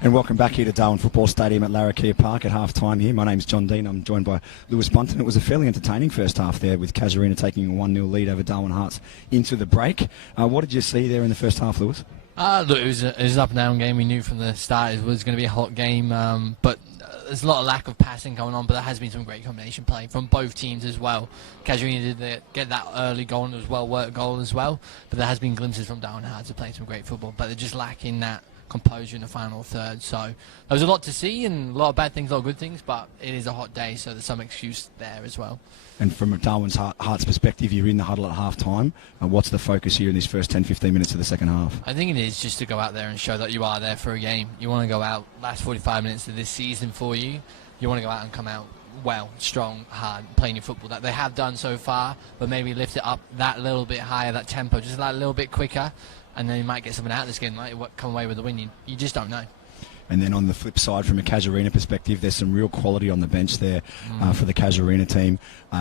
And welcome back here to Darwin Football Stadium at Larrakia Park at half-time here. My name's John Dean. I'm joined by Lewis Bunton. It was a fairly entertaining first half there with Casuarina taking a 1-0 lead over Darwin Hearts into the break. What did you see there in the first half, Lewis? Look, it was an up-and-down game. We knew from the start it was going to be a hot game, but there's a lot of lack of passing going on, but there has been some great combination play from both teams as well. Casuarina did get that early goal, and it was a well-worked goal as well, but there has been glimpses from Darwin Hearts of playing some great football, but they're just lacking that composure in the final third. So there was a lot to see and a lot of bad things, a lot of good things, but it is a hot day, so there's some excuse there as well. And from Darwin's Hearts perspective, you're in the huddle at half-time. What's the focus here in these first 10-15 minutes of the second half? I think it is just to go out there and show that you are there for a game. You want to go out, last 45 minutes of this season for you, you want to go out and come out well, strong, hard, playing your football that they have done so far, but maybe lift it up that little bit higher, that tempo, just that little bit quicker, and then you might get something out of this game, might come away with a win. You just don't know. And then on the flip side, from a Casuarina perspective, there's some real quality on the bench there for the Casuarina team.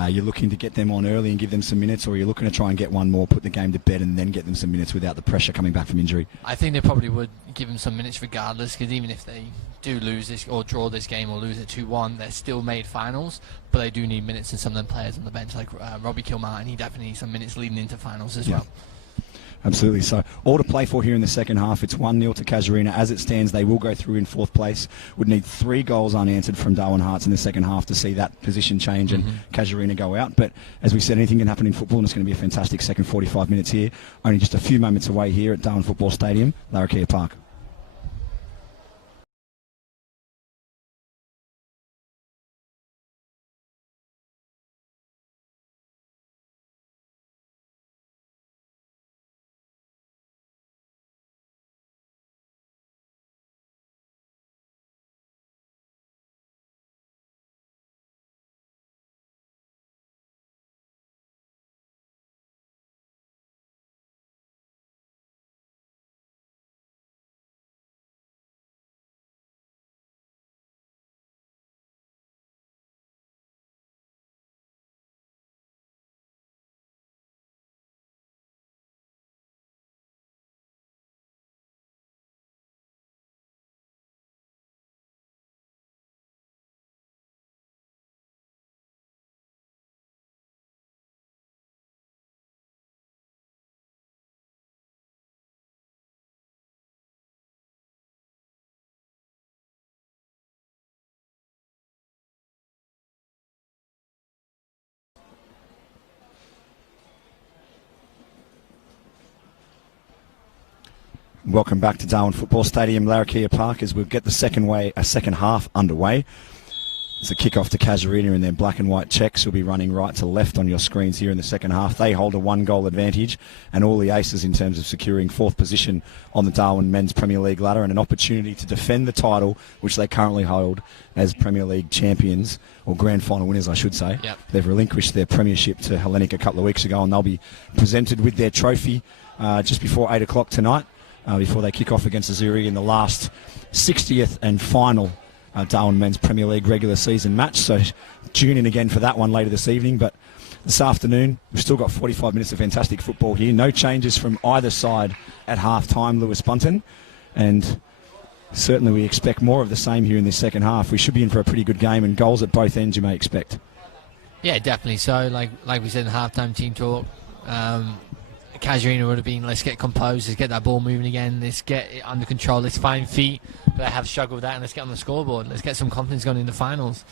You're looking to get them on early and give them some minutes, or you're looking to try and get one more, put the game to bed, and then get them some minutes without the pressure coming back from injury? I think they probably would give them some minutes regardless, because even if they do lose this or draw this game or lose it 2-1, they're still made finals, but they do need minutes, and some of them players on the bench, like Robbie Kilmartin, he definitely needs some minutes leading into finals as well. Absolutely. So all to play for here in the second half. It's 1-0 to Casuarina. As it stands, they will go through in fourth place. Would need 3 goals unanswered from Darwin Hearts in the second half to see that position change and Casuarina go out. But as we said, anything can happen in football, and it's going to be a fantastic second 45 minutes here. Only just a few moments away here at Darwin Football Stadium, Larrakia Park. Welcome back to Darwin Football Stadium, Larrakia Park, as we'll get the second half underway. It's a kick-off to Casuarina in their black and white checks. Will be running right to left on your screens here in the second half. They hold a 1-goal advantage, and all the aces in terms of securing fourth position on the Darwin Men's Premier League ladder, and an opportunity to defend the title, which they currently hold as Premier League champions, or grand final winners, I should say. Yep. They've relinquished their premiership to Hellenic a couple of weeks ago, and they'll be presented with their trophy just before 8 o'clock tonight. Before they kick off against Zurich in the last 60th and final Darwin Men's Premier League regular season match. So tune in again for that one later this evening. But this afternoon, we've still got 45 minutes of fantastic football here. No changes from either side at half-time, Lewis Bunton. And certainly we expect more of the same here in this second half. We should be in for a pretty good game, and goals at both ends you may expect. Yeah, definitely. So like we said in half-time team talk, Casuarina would have been, let's get composed, let's get that ball moving again, let's get it under control, let's find feet, but I have struggled with that, and let's get on the scoreboard, let's get some confidence going in the finals.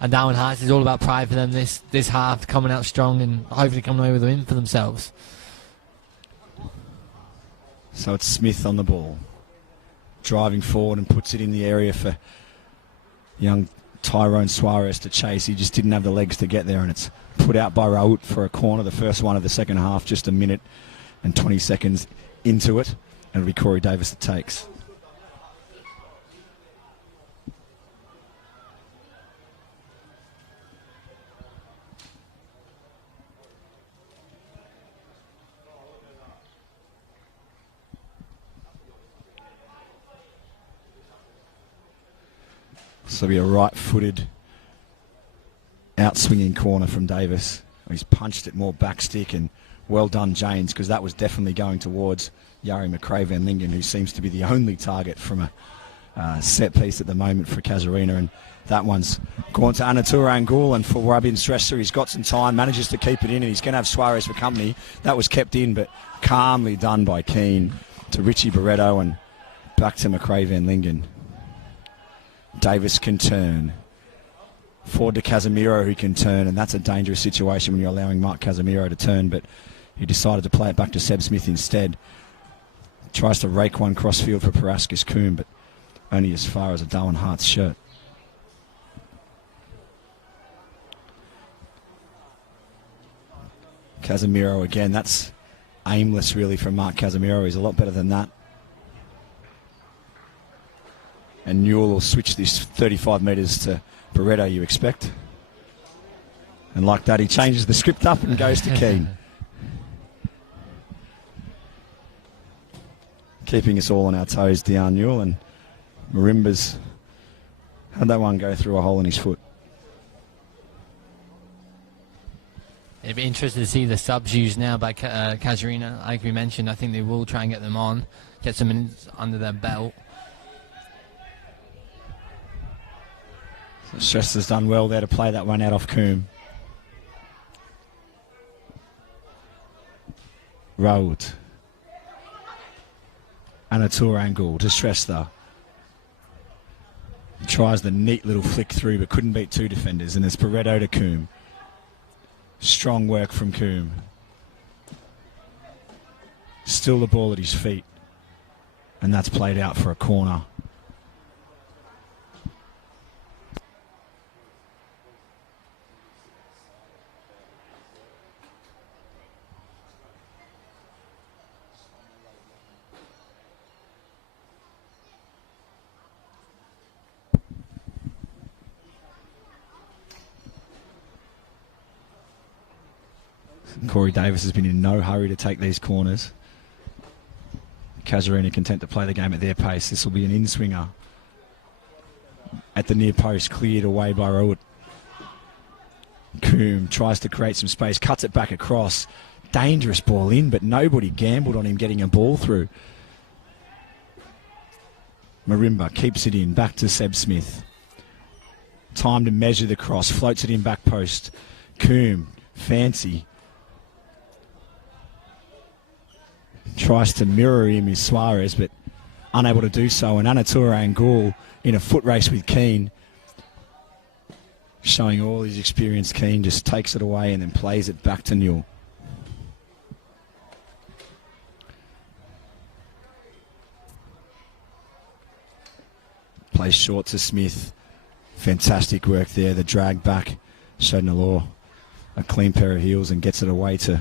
And Darwin Hearts is all about pride for them this half, coming out strong and hopefully coming away with a win for themselves. So it's Smith on the ball, driving forward and puts it in the area for young Tyrone Suarez to chase. He just didn't have the legs to get there, and it's put out by Raoult for a corner, the first one of the second half, just a minute and 20 seconds into it, and it'll be Corey Davis that takes. So it'll be a right-footed out-swinging corner from Davis. He's punched it more back stick, and well done, James, because that was definitely going towards Jari McRae van Lingen, who seems to be the only target from set piece at the moment for Casuarina, and that one's gone to Anatur Angul, and for Rabin Shrestha, he's got some time, manages to keep it in, and he's going to have Suarez for company. That was kept in, but calmly done by Keane to Richie Barretto, and back to McRae Van Lingen. Davis can turn. Forward to Casemiro, who can turn, and that's a dangerous situation when you're allowing Mark Casemiro to turn, but he decided to play it back to Seb Smith instead. Tries to rake one crossfield for Paraskis Coombe, but only as far as a Darwin Hart's shirt. Casemiro again, that's aimless really from Mark Casemiro. He's a lot better than that. And Newell will switch this 35 metres to Barretto, you expect. And like that, he changes the script up and goes to Keane. Keeping us all on our toes, Dion Newell, and Marimba's had that one go through a hole in his foot. It'd be interesting to see the subs used now by Casuarina. Like we mentioned, I think they will try and get them on, get some minutes under their belt. So Shrestha's done well there to play that one out off Coombe. Road. Anatur Angul to Shrestha. Tries the neat little flick through, but couldn't beat two defenders, and it's Barretto to Coombe. Strong work from Coombe. Still the ball at his feet, and that's played out for a corner. Corey Davis has been in no hurry to take these corners. Casuarina content to play the game at their pace. This will be an in-swinger at the near post, cleared away by Rowett. Coombe tries to create some space, cuts it back across. Dangerous ball in, but nobody gambled on him getting a ball through. Marimba keeps it in, back to Seb Smith. Time to measure the cross, floats it in back post. Coombe, fancy. Tries to mirror him is Suarez, but unable to do so. And Anatur Angul in a foot race with Keane, showing all his experience. Keane just takes it away and then plays it back to Newell. Plays short to Smith. Fantastic work there. The drag back showed Nalor a clean pair of heels and gets it away to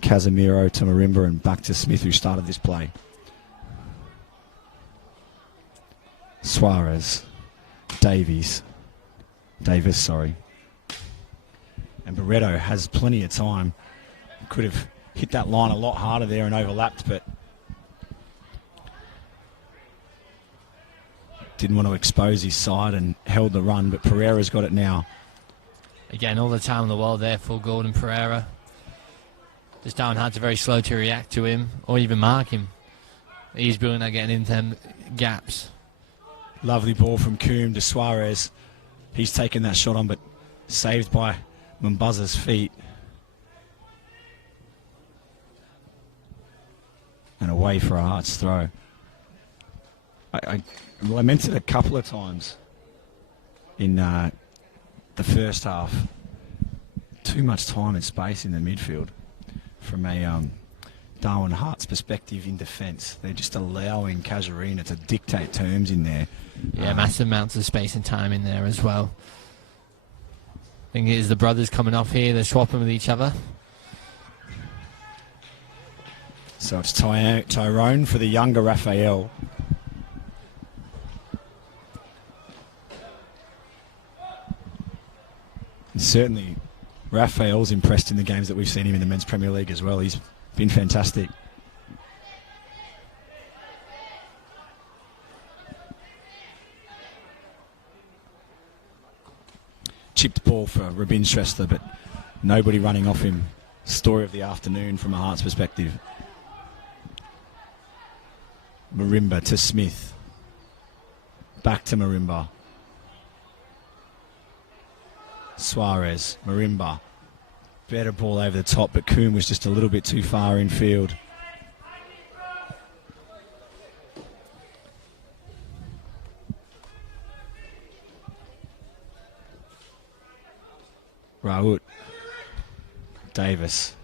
Casemiro, to Marimba, and back to Smith, who started this play. Suarez. Davis, sorry. And Barretto has plenty of time. Could have hit that line a lot harder there and overlapped, but didn't want to expose his side and held the run, but Pereira's got it now. Again, all the time in the world there for Gordon Pereira. Just Darwin Hart's very slow to react to him or even mark him. He's brilliant at getting into them gaps. Lovely ball from Coombe to Suarez. He's taken that shot on, but saved by Mumbaza's feet. And away for a Hart's throw. I lamented a couple of times in the first half. Too much time and space in the midfield from a Darwin Hart's perspective in defence. They're just allowing Casuarina to dictate terms in there. Yeah, massive amounts of space and time in there as well. I think it is the brothers coming off here. They're swapping with each other. So it's Tyrone for the younger Raphael. And certainly Raphael's impressed in the games that we've seen him in the Men's Premier League as well. He's been fantastic. Chipped ball for Rabin Shrestha, but nobody running off him. Story of the afternoon from a Hearts perspective. Marimba to Smith. Back to Marimba. Suarez, Marimba. Better ball over the top, but Coombe was just a little bit too far in field. Raoult. Davis.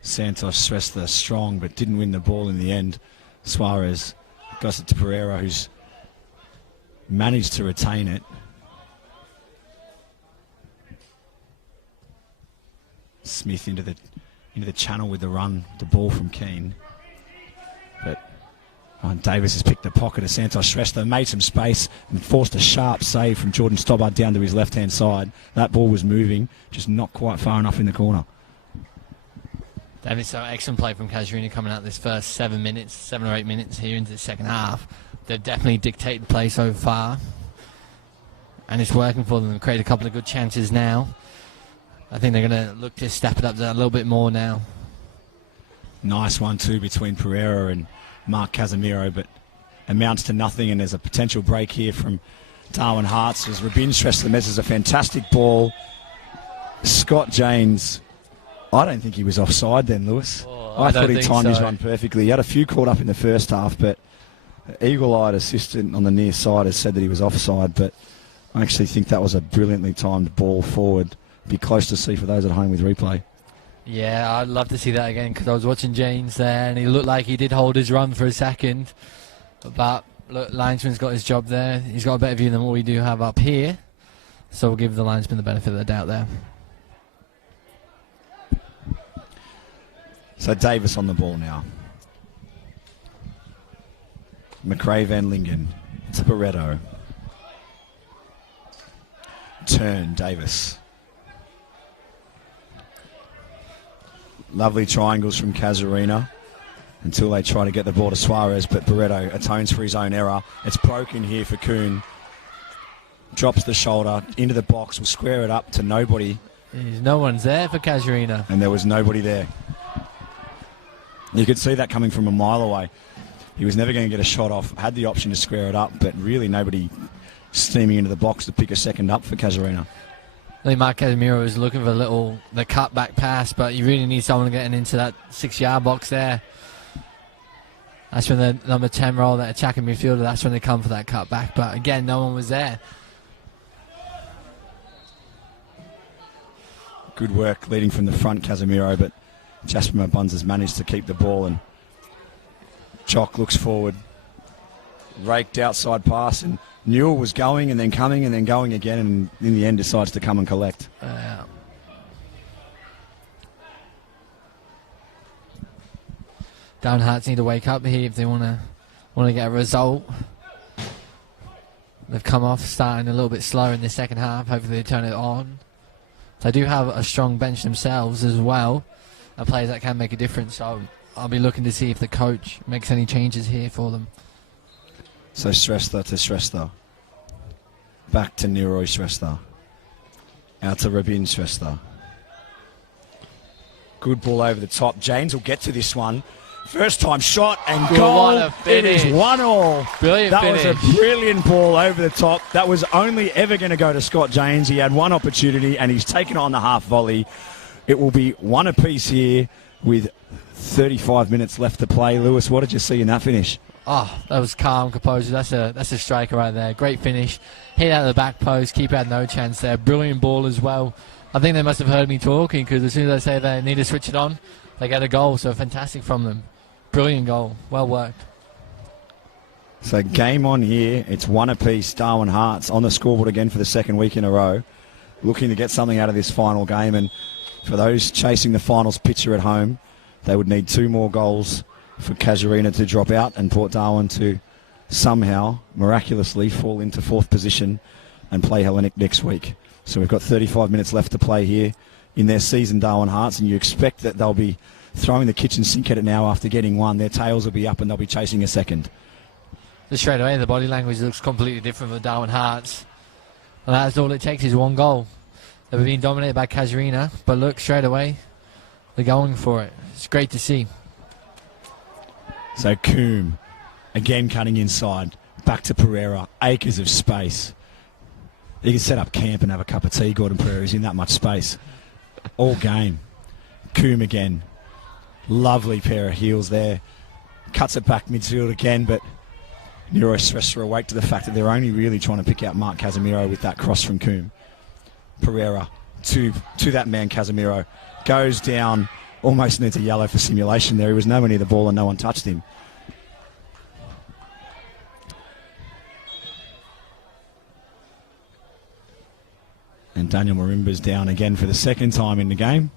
Santos Srestha strong, but didn't win the ball in the end. Suarez got it to Pereira, who's managed to retain it. Smith into the channel with the run, the ball from Keane. But Davis has picked the pocket of Santos Srestha, made some space and forced a sharp save from Jordan Stobbart down to his left-hand side. That ball was moving, just not quite far enough in the corner. Davis, so excellent play from Casuarina coming out this first 7 or 8 minutes here into the second half. They've definitely dictated play so far, and it's working for them. They've created a couple of good chances now. I think they're going to look to step it up a little bit more now. Nice 1-2 between Pereira and Mark Casemiro, but amounts to nothing, and there's a potential break here from Darwin Hartz as Rabin Srestha messes a fantastic ball. Scott James, I don't think he was offside then, Lewis. I thought he timed his run perfectly. He had a few caught up in the first half, but eagle-eyed assistant on the near side has said that he was offside, but I actually think that was a brilliantly timed ball forward. Be close to see for those at home with replay. Yeah, I'd love to see that again, because I was watching James there and he looked like he did hold his run for a second. But look, linesman's got his job there. He's got a better view than what we do have up here. So we'll give the linesman the benefit of the doubt there. So Davis on the ball now. McRae Van Lingen to Barretto. Turn, Davis. Lovely triangles from Casuarina until they try to get the ball to Suarez, but Barretto atones for his own error. It's broken here for Kuhn. Drops the shoulder into the box, will square it up to nobody. No one's there for Casuarina. And there was nobody there. You could see that coming from a mile away. He was never going to get a shot off, had the option to square it up, but really nobody steaming into the box to pick a second up for Casuarina. I think Mark Casemiro was looking for the cut-back pass, but you really need someone getting into that 6-yard box there. That's when the number 10 role, that attacking midfielder, that's when they come for that cut-back. But again, no one was there. Good work leading from the front, Casemiro, but Jasper Mabunz has managed to keep the ball, and Jock looks forward. Raked outside pass, and Newell was going and then coming and then going again, and in the end decides to come and collect. Darwin Hartz need to wake up here if they want to get a result. They've come off starting a little bit slower in the second half. Hopefully they turn it on. They do have a strong bench themselves as well, and players that can make a difference. So I'll be looking to see if the coach makes any changes here for them. So Srestha to Srestha. Back to Neroy Srestha. Out to Rabin Srestha. Good ball over the top. James will get to this one. First time shot and goal. It is 1-1. Brilliant finish. That was a brilliant ball over the top. That was only ever going to go to Scott James. He had one opportunity and he's taken on the half volley. It will be one apiece here with 35 minutes left to play. Lewis, what did you see in that finish? Oh, that was calm, composure. That's a striker right there. Great finish. Hit out of the back post. Keeper had no chance there. Brilliant ball as well. I think they must have heard me talking, because as soon as I say they need to switch it on, they get a goal. So fantastic from them. Brilliant goal. Well worked. So game on here. It's one apiece. Darwin Hartz on the scoreboard again for the second week in a row. Looking to get something out of this final game. And for those chasing the finals picture at home, they would need 2 more goals for Casuarina to drop out and Port Darwin to somehow, miraculously, fall into 4th position and play Hellenic next week. So we've got 35 minutes left to play here in their season, Darwin Hartz, and you expect that they'll be throwing the kitchen sink at it now after getting one. Their tails will be up and they'll be chasing a second. So straight away, the body language looks completely different for Darwin Hartz. And that's all it takes is one goal. They've been dominated by Casuarina, but look, straight away, they're going for it. It's great to see. So Coombe, again cutting inside. Back to Pereira. Acres of space. He can set up camp and have a cup of tea, Gordon Pereira. He's in that much space. All game. Coombe again. Lovely pair of heels there. Cuts it back midfield again, but Nero Srester awake to the fact that they're only really trying to pick out Mark Casemiro with that cross from Coombe. Pereira to that man Casemiro. Goes down. Almost needs a yellow for simulation there. He was nowhere near the ball and no one touched him. And Daniel Marimba's down again for the second time in the game.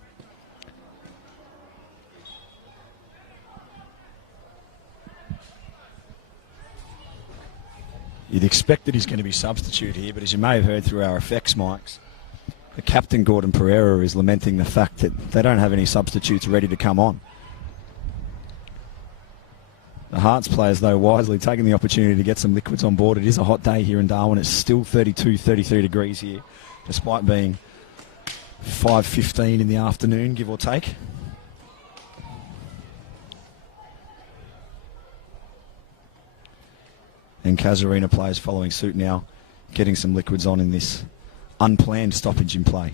You'd expect that he's going to be substitute here, but as you may have heard through our effects mics, the captain, Gordon Pereira, is lamenting the fact that they don't have any substitutes ready to come on. The Hearts players, though, wisely taking the opportunity to get some liquids on board. It is a hot day here in Darwin. It's still 32, 33 degrees here, despite being 5:15 in the afternoon, give or take. And Casuarina players following suit now, getting some liquids on in this unplanned stoppage in play.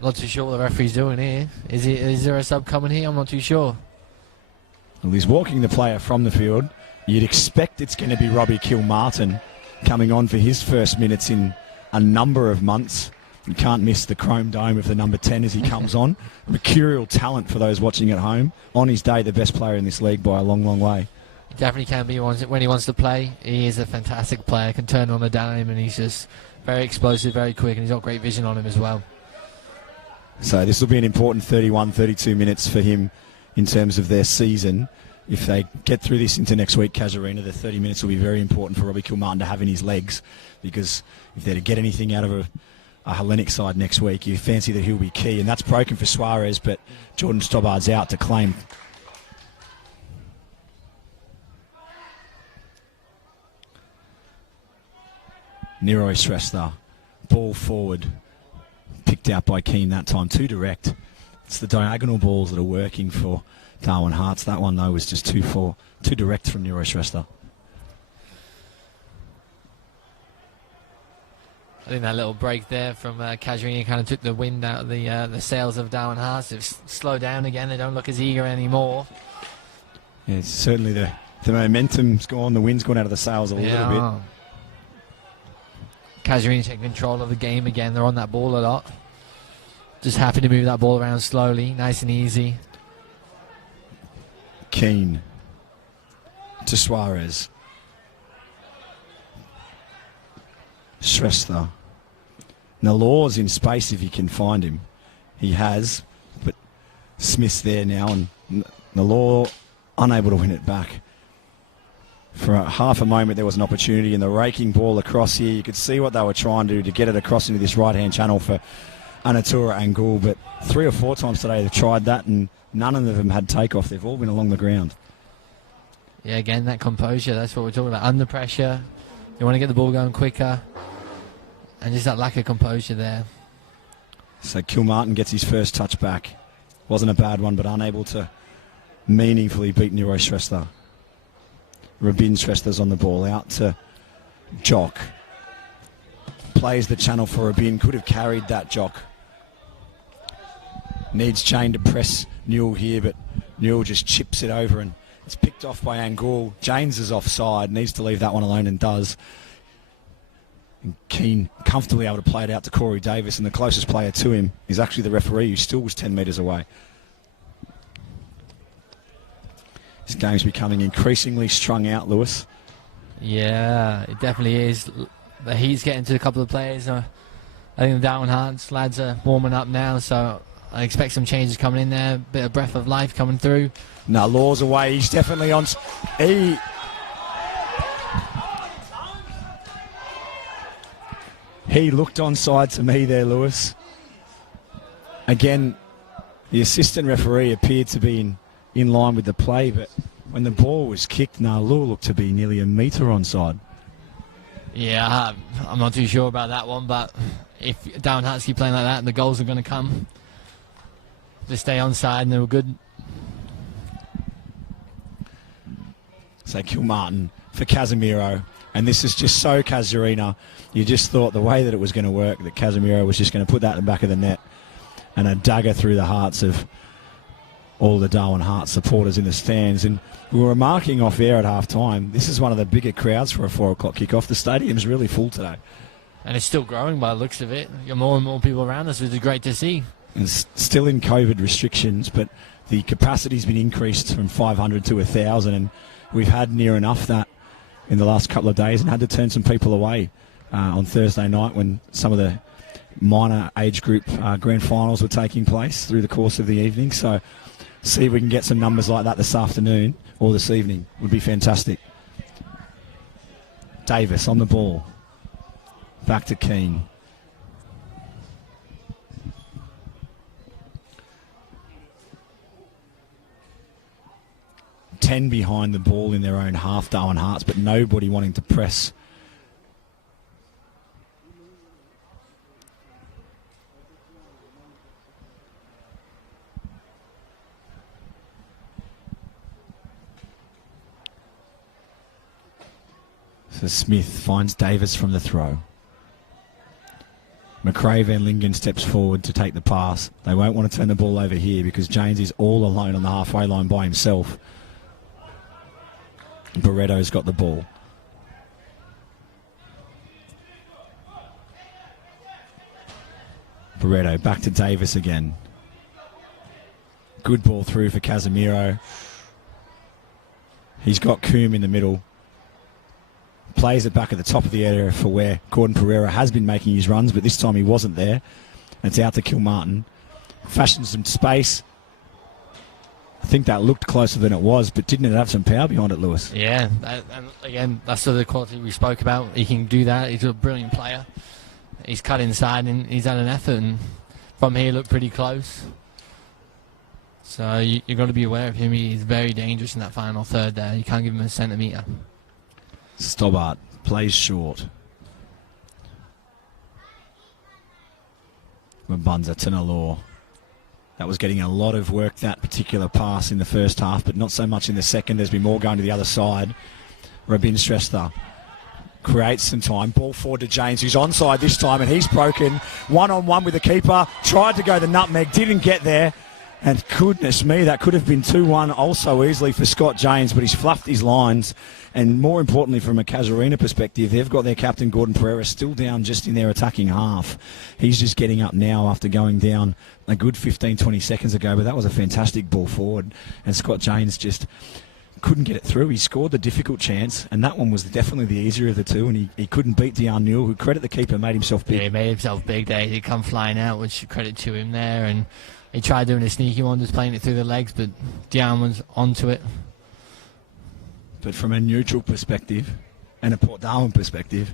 Not too sure what the referee's doing here. Is there a sub coming here? I'm not too sure. Well, he's walking the player from the field. You'd expect it's going to be Robbie Kilmartin coming on for his first minutes in a number of months. You can't miss the chrome dome of the number 10 as he comes on. Mercurial talent for those watching at home. On his day, the best player in this league by a long, long way. He definitely can be when he wants to play. He is a fantastic player. Can turn on a dime, and he's just very explosive, very quick, and he's got great vision on him as well. So this will be an important 31, 32 minutes for him in terms of their season. If they get through this into next week, Casuarina, the 30 minutes will be very important for Robbie Kilmartin to have in his legs, because if they're to get anything out of a Hellenic side next week, you fancy that he'll be key. And that's broken for Suarez, but Jordan Stobbard's out to claim. Nero Srester, ball forward, picked out by Keane that time, too direct. It's the diagonal balls that are working for Darwin Hearts. That one, though, was just too direct from Nero Srester. I think that little break there from Casuarina kind of took the wind out of the sails of Darwin Hearts. They've slowed down again. They don't look as eager anymore. Yeah, it's certainly the momentum's gone. The wind's gone out of the sails a little bit. Casuarina taking control of the game again. They're on that ball a lot. Just happy to move that ball around slowly, nice and easy. Keane to Suarez. Srester. Nalor's in space if he can find him. He has, but Smith's there now, and Nalor unable to win it back. For half a moment there was an opportunity, and the raking ball across here, you could see what they were trying to do to get it across into this right-hand channel for Anatura Angul, but 3 or 4 times today they've tried that and none of them had takeoff. They've all been along the ground. Yeah, again, that composure, that's what we're talking about. Under pressure, you want to get the ball going quicker, and just that lack of composure there. So Kilmartin gets his first touch back. Wasn't a bad one, but unable to meaningfully beat Nero Srester. Rabin Srester's on the ball, out to Jock. Plays the channel for Rabin, could have carried that Jock. Needs Chain to press Newell here, but Newell just chips it over and it's picked off by Angul. James is offside, needs to leave that one alone and does. And Keane comfortably able to play it out to Corey Davis, and the closest player to him is actually the referee, who still was 10 metres away. This game's becoming increasingly strung out, Lewis. Yeah, it definitely is. The heat's getting to a couple of players. I think the Darwin Hearts lads are warming up now, so I expect some changes coming in there. Bit of breath of life coming through. No, Law's away. He's definitely on. He looked onside to me there, Lewis. Again, the assistant referee appeared to be in line with the play, but when the ball was kicked, Nalu looked to be nearly a metre onside. Yeah, I'm not too sure about that one, but if Darwin Hearts keep playing like that, the goals are going to come. They stay onside and they were good. So Kilmartin for Casemiro. And this is just so Casuarina. You just thought the way that it was going to work, that Casemiro was just going to put that in the back of the net. And a dagger through the hearts of all the Darwin Hearts supporters in the stands. And we were remarking off air at half time, this is one of the bigger crowds for a 4 o'clock kickoff. The stadium's really full today. And it's still growing by the looks of it. You've got more and more people around us, which is great to see. And still in COVID restrictions, but the capacity's been increased from 500 to 1,000, and we've had near enough that in the last couple of days and had to turn some people away on Thursday night when some of the minor age group grand finals were taking place through the course of the evening. So see if we can get some numbers like that this afternoon or this evening would be fantastic. Davis on the ball. Back to Keane. Ten behind the ball in their own half, Darwin Hearts, but nobody wanting to press. So Smith finds Davis from the throw. McRae Van Lingen steps forward to take the pass. They won't want to turn the ball over here because James is all alone on the halfway line by himself. Barretto's got the ball. Barretto back to Davis again. Good ball through for Casemiro. He's got Coombe in the middle. Plays it back at the top of the area for where Gordon Pereira has been making his runs, but this time he wasn't there. It's out to Kilmartin. Fashions some space. I think that looked closer than it was, but didn't it have some power behind it, Lewis? Yeah, and again, that's the quality we spoke about. He can do that. He's a brilliant player. He's cut inside and he's had an effort, and from here looked pretty close. So you've got to be aware of him. He's very dangerous in that final third there. You can't give him a centimetre. Stobbart plays short. Mbunza to Nalor. That was getting a lot of work, that particular pass in the first half, but not so much in the second. There's been more going to the other side. Robin Shrestha creates some time. Ball forward to James, who's onside this time, and he's broken. One-on-one with the keeper. Tried to go the nutmeg, didn't get there. And goodness me, that could have been 2-1 also easily for Scott James, but he's fluffed his lines. And more importantly, from a Casuarina perspective, they've got their captain, Gordon Pereira, still down just in their attacking half. He's just getting up now after going down a good 15, 20 seconds ago, but that was a fantastic ball forward. And Scott James just couldn't get it through. He scored the difficult chance, and that one was definitely the easier of the two, and he couldn't beat Dejan Newell, who, credit the keeper, made himself big. Yeah, he made himself big there. He come flying out, which credit to him there, and he tried doing a sneaky one, just playing it through the legs, but Dejan was onto it. But from a neutral perspective and a Port Darwin perspective,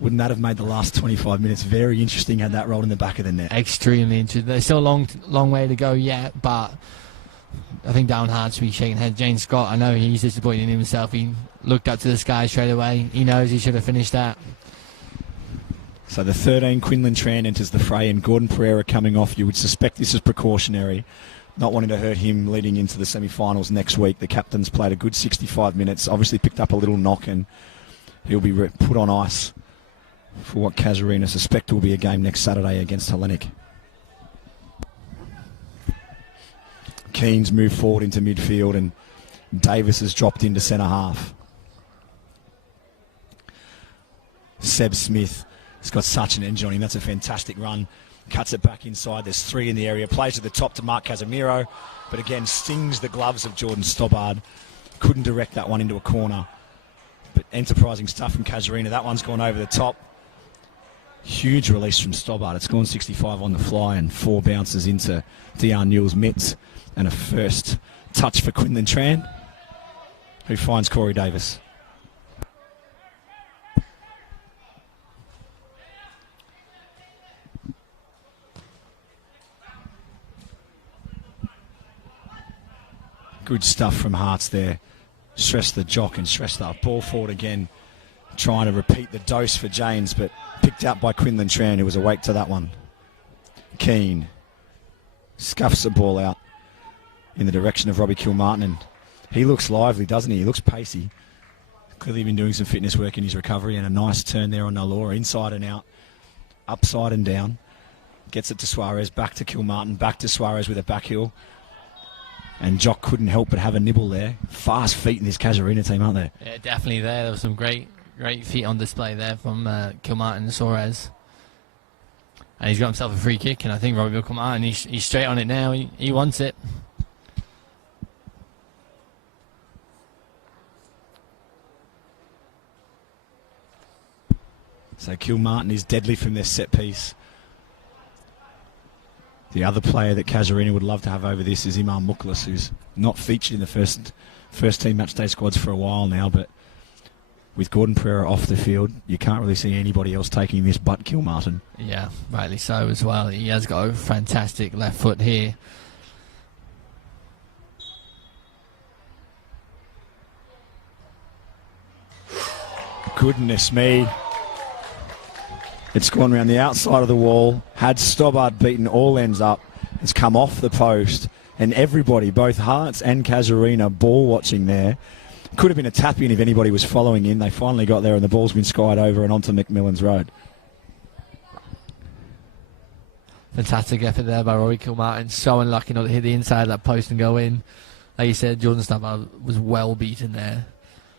wouldn't that have made the last 25 minutes very interesting had that rolled in the back of the net? Extremely interesting. There's still a long way to go yet, but I think Darwin Hearts should be shaking head. James Scott, I know he's disappointed in himself. He looked up to the sky straight away. He knows he should have finished that. So the 13, Quinlan Tran enters the fray, and Gordon Pereira coming off. You would suspect this is precautionary, not wanting to hurt him leading into the semi-finals next week. The captain's played a good 65 minutes, obviously picked up a little knock, and he'll be put on ice for what Casuarina suspect will be a game next Saturday against Hellenic. Keane's moved forward into midfield, and Davis has dropped into centre half. Seb Smith has got such an engine on him. That's a fantastic run. Cuts it back inside. There's three in the area. Plays to the top to Mark Casemiro, but again stings the gloves of Jordan Stobbart. Couldn't direct that one into a corner. But enterprising stuff from Casuarina. That one's gone over the top. Huge release from Stobbart. It's gone 65 on the fly, and 4 bounces into Dejan Newell's mitts. And a first touch for Quinlan Tran, who finds Corey Davis. Good stuff from Hearts there. Stress the jock and stress that ball forward again. Trying to repeat the dose for James, but picked out by Quinlan Tran, who was awake to that one. Keane scuffs the ball out in the direction of Robbie Kilmartin, and he looks lively, doesn't he? He looks pacey. Clearly been doing some fitness work in his recovery, and a nice turn there on Nalora, inside and out, upside and down. Gets it to Suarez, back to Kilmartin, back to Suarez with a back heel. And Jock couldn't help but have a nibble there. Fast feet in this Casuarina team, aren't there? Yeah, definitely there. There was some great feet on display there from Kilmartin and Suarez. And he's got himself a free kick, and I think Robbie will come out, and he's straight on it now. He wants it. So Kilmartin is deadly from their set piece. The other player that Casuarina would love to have over this is Imam Muklas, who's not featured in the first team matchday squads for a while now, but with Gordon Pereira off the field, you can't really see anybody else taking this but Kilmartin. Yeah, rightly so as well. He has got a fantastic left foot here. Goodness me. It's gone around the outside of the wall, had Stobbart beaten all ends up, it's come off the post, and everybody, both Hearts and Casuarina, ball watching there. Could have been a tap-in if anybody was following in. They finally got there and the ball's been skied over and onto McMillan's Road. Fantastic effort there by Rory Kilmartin. So unlucky not to hit the inside of that post and go in. Like you said, Jordan Stobbart was well beaten there.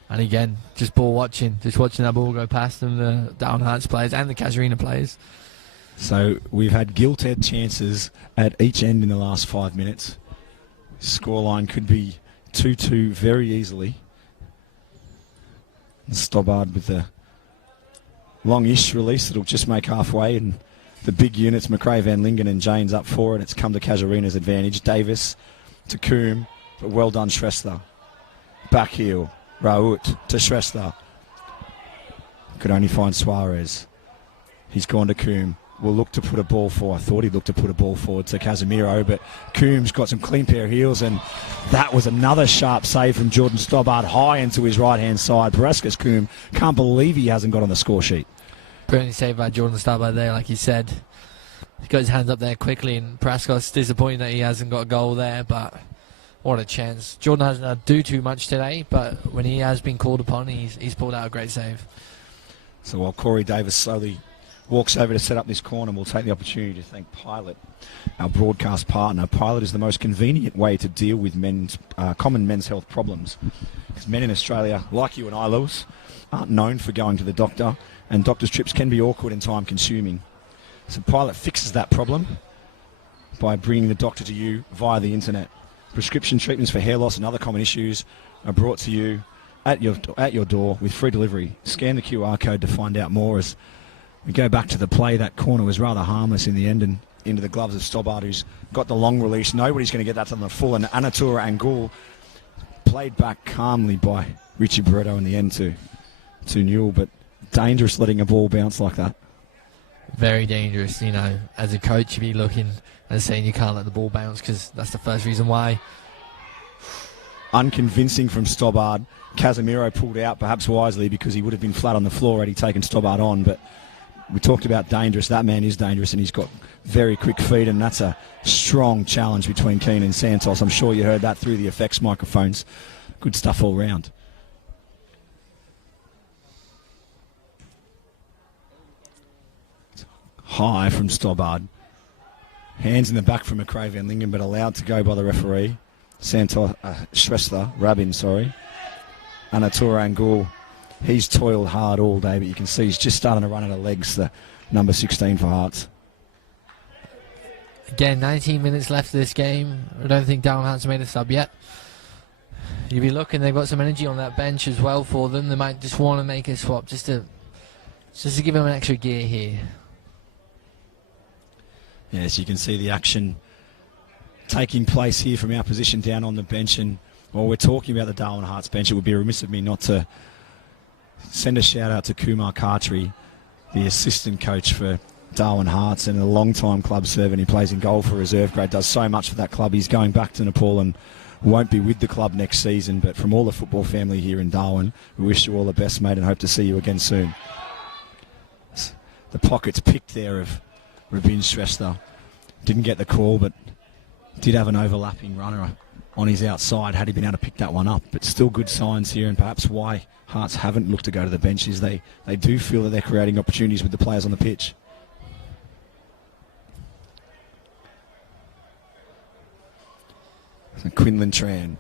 And again, just ball watching, just watching that ball go past them, the Darwin Hearts players and the Casuarina players. So we've had gilt-edged chances at each end in the last 5 minutes. Scoreline could be 2-2 very easily. Stobbart with the long-ish release that'll just make halfway, and the big units, McRae, Van Lingen and Janes up for it. It's come to Casuarina's advantage. Davis to Coombe, but well done Shrestha. Back heel. Raoult to Shrestha. Could only find Suarez. He's gone to Coombe. Will look to put a ball forward. I thought he'd look to put a ball forward to Casemiro, but Coombe's got some clean pair of heels, and that was another sharp save from Jordan Stobbart high into his right-hand side. Parascus Coombe can't believe he hasn't got on the score sheet. Brilliant save by Jordan Stobbart there, like you said. He got his hands up there quickly, and Parascus disappointed that he hasn't got a goal there, but what a chance. Jordan hasn't do too much today, but when he has been called upon, he's pulled out a great save. So while Corey Davis slowly walks over to set up this corner, we'll take the opportunity to thank Pilot, our broadcast partner. Pilot is the most convenient way to deal with common men's health problems. Because men in Australia, like you and I, Lewis, aren't known for going to the doctor, and doctor's trips can be awkward and time-consuming. So Pilot fixes that problem by bringing the doctor to you via the internet. Prescription treatments for hair loss and other common issues are brought to you at your door with free delivery. Scan the QR code to find out more. As we go back to the play, that corner was rather harmless in the end and into the gloves of Stobbart, who's got the long release. Nobody's going to get that to the full, and Anatura Angul played back calmly by Richie Barretto in the end to Newell, but dangerous letting a ball bounce like that. Very dangerous, you know. As a coach, you'd be looking and saying you can't let the ball bounce, because that's the first reason why. Unconvincing from Stobbart. Casemiro pulled out, perhaps wisely, because he would have been flat on the floor had he taken Stobbart on. But we talked about dangerous. That man is dangerous, and he's got very quick feet, and that's a strong challenge between Keane and Santos. I'm sure you heard that through the effects microphones. Good stuff all round. High from Stobbart. Hands in the back from McRae Van Lingen, but allowed to go by the referee. Rabin, sorry. Anatura Angul, he's toiled hard all day, but you can see he's just starting to run out of legs, the number 16 for Hearts. Again, 19 minutes left of this game. I don't think Darwin Hearts made a sub yet. You'll be looking, they've got some energy on that bench as well for them. They might just want to make a swap just to give them an extra gear here. Yes, you can see the action taking place here from our position down on the bench. And while we're talking about the Darwin Hearts bench, it would be remiss of me not to send a shout out to Kumar Khatri, the assistant coach for Darwin Hearts and a long-time club servant. He plays in goal for reserve grade, does so much for that club. He's going back to Nepal and won't be with the club next season. But from all the football family here in Darwin, we wish you all the best, mate, and hope to see you again soon. The pockets picked there of Rabin Shrestha. Didn't get the call, but did have an overlapping runner. on his outside had he been able to pick that one up. But still good signs here, and perhaps why Hearts haven't looked to go to the bench is they do feel that they're creating opportunities with the players on the pitch. So Quinlan Tran.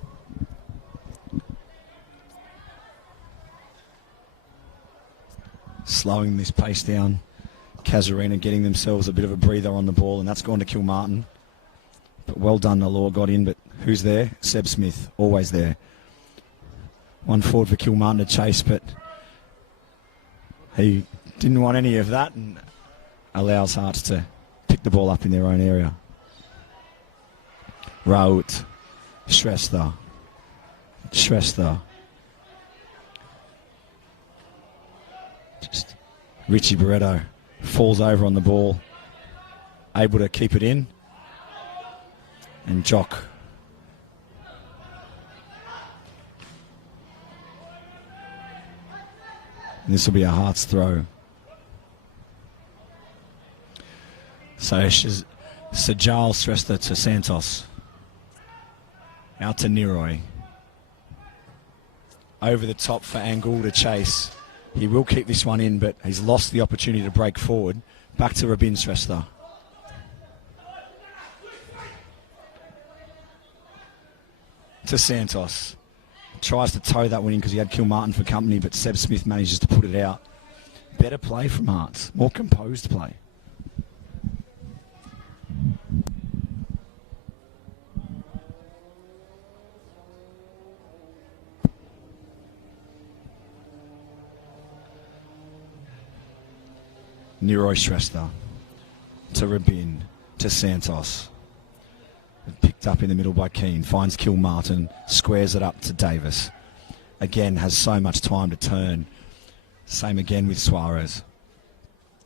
Slowing this pace down. Casuarina getting themselves a bit of a breather on the ball, and that's gone to Kilmartin. But well done, Nalor got in, but who's there? Seb Smith, always there. One forward for Kilmartin to chase, but he didn't want any of that and allows Hearts to pick the ball up in their own area. Raut, Shrestha. Just Richie Barretto falls over on the ball, able to keep it in, and Jock. And this will be a Hearts throw. So Sajal Shrestha to Santos. Out to Niroy. Over the top for Angul to chase. He will keep this one in, but he's lost the opportunity to break forward. Back to Rabin Shrestha. To Santos. Tries to toe that one in because he had Kilmartin for company, but Seb Smith manages to put it out. Better play from Hearts. More composed play. Niroy Shrestha to Rabin to Santos. Picked up in the middle by Keane. Finds Kilmartin. Squares it up to Davis. Again, has so much time to turn. Same again with Suarez.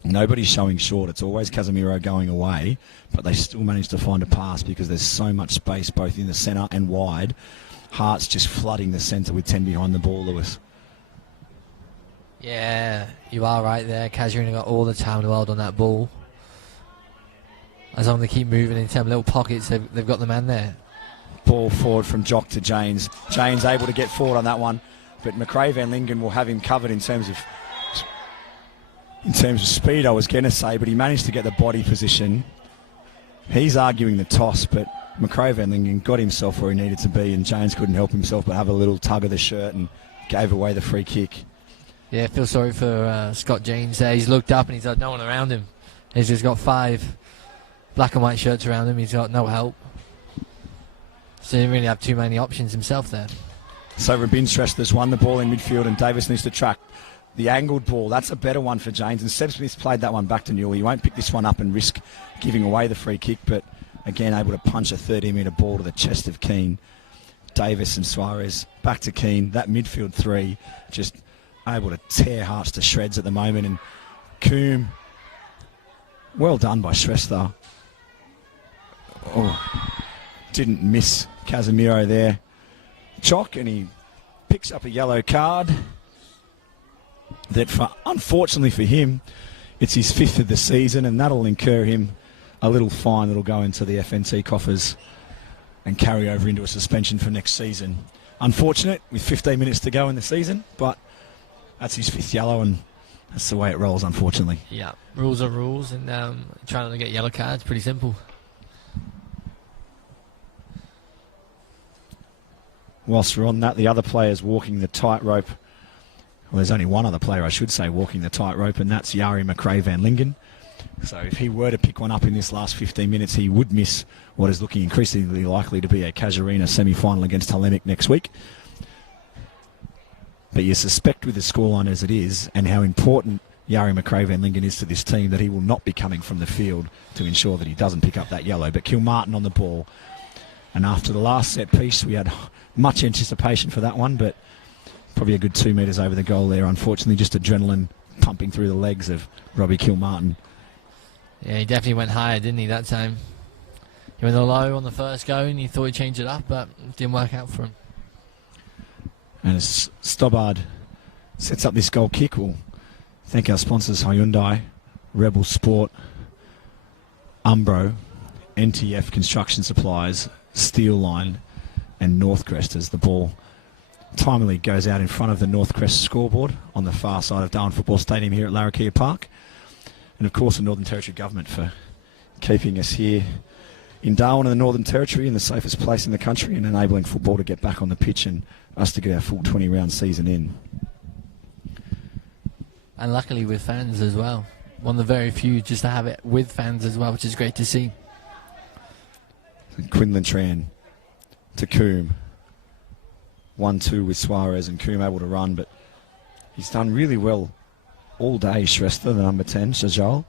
Nobody's showing short. It's always Casemiro going away, but they still manage to find a pass because there's so much space both in the centre and wide. Hearts just flooding the centre with 10 behind the ball, Lewis. Yeah, you are right there. Casuarina got all the time in the world on that ball. As long as they keep moving into them little pockets, they've got the man there. Ball forward from Jock to James. James able to get forward on that one, but McRae Van Lingen will have him covered in terms of speed, I was going to say, but he managed to get the body position. He's arguing the toss, but McRae Van Lingen got himself where he needed to be, and James couldn't help himself but have a little tug of the shirt and gave away the free kick. Yeah, I feel sorry for Scott James there. He's looked up and he's had no one around him. He's just got 5 black and white shirts around him. He's got no help. So he didn't really have too many options himself there. So Rabin Shrestha's won the ball in midfield, and Davis needs to track the angled ball. That's a better one for James, and Seb Smith's played that one back to Newell. He won't pick this one up and risk giving away the free kick, but again able to punch a 30-metre ball to the chest of Keane. Davis and Suarez back to Keane. That midfield three just able to tear Hearts to shreds at the moment, and Coombe, well done by Shrestha. Oh, didn't miss Casemiro there. Chock, and he picks up a yellow card that, unfortunately for him, it's his 5th of the season, and that'll incur him a little fine that'll go into the FNT coffers and carry over into a suspension for next season. Unfortunate with 15 minutes to go in the season, but that's his 5th yellow, and that's the way it rolls, unfortunately. Yeah, rules are rules, and trying to get yellow cards, pretty simple. Whilst we're on that, the other players walking the tightrope. Well, there's only one other player, I should say, walking the tightrope, and that's Jari McRae Van Lingen. So if he were to pick one up in this last 15 minutes, he would miss what is looking increasingly likely to be a Casuarina semi-final against Hellenic next week. But you suspect with the scoreline as it is, and how important Jari McRae Van Lingen is to this team, that he will not be coming from the field to ensure that he doesn't pick up that yellow. But Kilmartin on the ball. And after the last set piece, we had much anticipation for that one, but probably a good 2 metres over the goal there. Unfortunately, just adrenaline pumping through the legs of Robbie Kilmartin. Yeah, he definitely went higher, didn't he, that time? He went low on the first go, and he thought he'd change it up, but it didn't work out for him. And as Stobbard sets up this goal kick, we'll thank our sponsors, Hyundai, Rebel Sport, Umbro, NTF Construction Supplies, Steel Line, and Northcrest as the ball timely goes out in front of the Northcrest scoreboard on the far side of Darwin Football Stadium here at Larrakia Park. And of course the Northern Territory Government for keeping us here in Darwin and the Northern Territory in the safest place in the country and enabling football to get back on the pitch and us to get our full 20-round season in. And luckily with fans as well. One of the very few just to have it with fans as well, which is great to see. Quinlan Tran to Coombe. 1-2 with Suarez, and Coombe able to run, but he's done really well all day, Shrestha, the number 10, Shajal.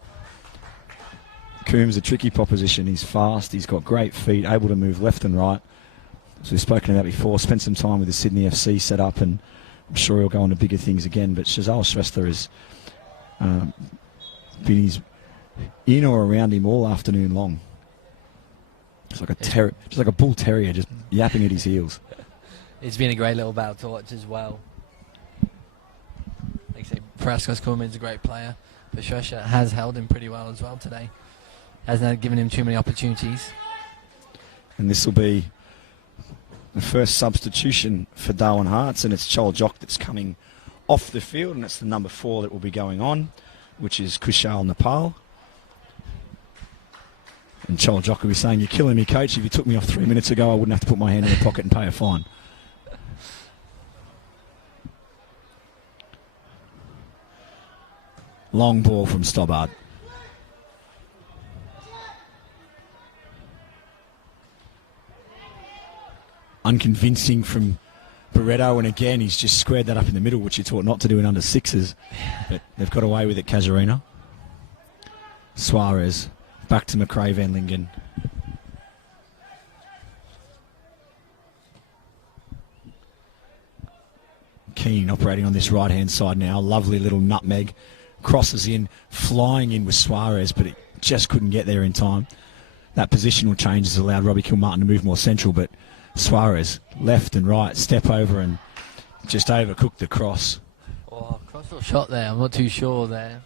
Coombe's a tricky proposition. He's fast, he's got great feet, able to move left and right. As we've spoken about before, spent some time with the Sydney FC set up, and I'm sure he'll go on to bigger things again. But Shajal Shrestha has been in or around him all afternoon long. Just like a bull terrier, just yapping at his heels. It's been a great little battle to watch as well. Like I say, Paraskos Coleman's a great player, but Shrestha has held him pretty well as well today. Hasn't given him too many opportunities. And this will be the first substitution for Darwin Hearts, and it's Chol Jock that's coming off the field, and it's the number 4 that will be going on, which is Kushal Nepal. And Chol Jock will be saying, "You're killing me, coach. If you took me off 3 minutes ago, I wouldn't have to put my hand in the pocket and pay a fine." Long ball from Stobbart. Unconvincing from Barretto, and again he's just squared that up in the middle, which you're taught not to do in under 6s, but they've got away with it. Casuarina. Suarez back to McRae Van Lingen. Keane operating on this right hand side now. Lovely little nutmeg, crosses in, flying in with Suarez, but it just couldn't get there in time. That positional change has allowed Robbie Kilmartin to move more central, but Suarez, left and right, step over and just overcooked the cross. Oh, cross or shot there, I'm not too sure there.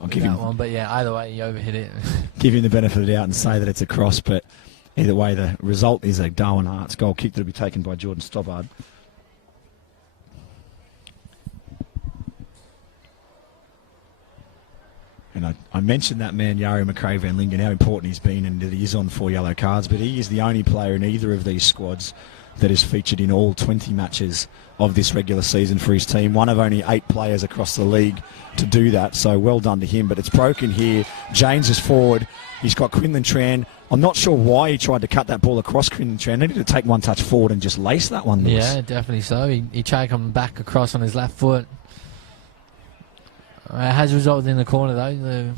I'll give him one, but yeah, either way, he overhit it. Give him the benefit of the doubt and say that it's a cross, but either way, the result is a Darwin Hearts goal kick that will be taken by Jordan Stobbart. And I mentioned that man, Yari McRae Van Lingen, how important he's been and that he is on 4 yellow cards, but he is the only player in either of these squads that is featured in all 20 matches of this regular season for his team. One of only 8 players across the league to do that, so well done to him. But it's broken here. James is forward. He's got Quinlan Tran. I'm not sure why he tried to cut that ball across Quinlan Tran. He needed to take one touch forward and just lace that one. Lewis. Yeah, definitely so. He tried coming back across on his left foot. It has resulted in the corner though.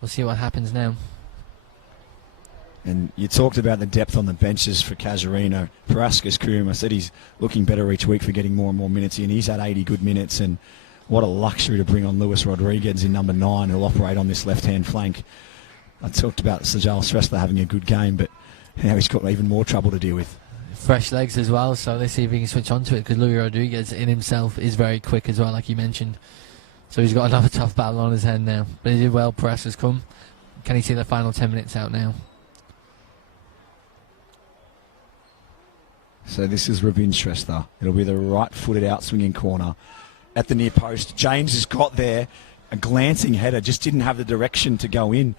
We'll see what happens now. And you talked about the depth on the benches for Casuarina. Paraskos Coombe, I said he's looking better each week for getting more and more minutes in. He's had 80 good minutes, and what a luxury to bring on Luis Rodriguez in number 9, who'll operate on this left-hand flank. I talked about Sajal Shrestha having a good game, but now he's got even more trouble to deal with. Fresh legs as well, so let's see if he can switch onto it, because Luis Rodriguez in himself is very quick as well, like you mentioned. So he's got another tough battle on his head now. But he did well. Paraskos come. Can he see the final 10 minutes out now? So this is Rabin Shrestha. It'll be the right-footed out-swinging corner at the near post. James has got there. A glancing header. Just didn't have the direction to go in.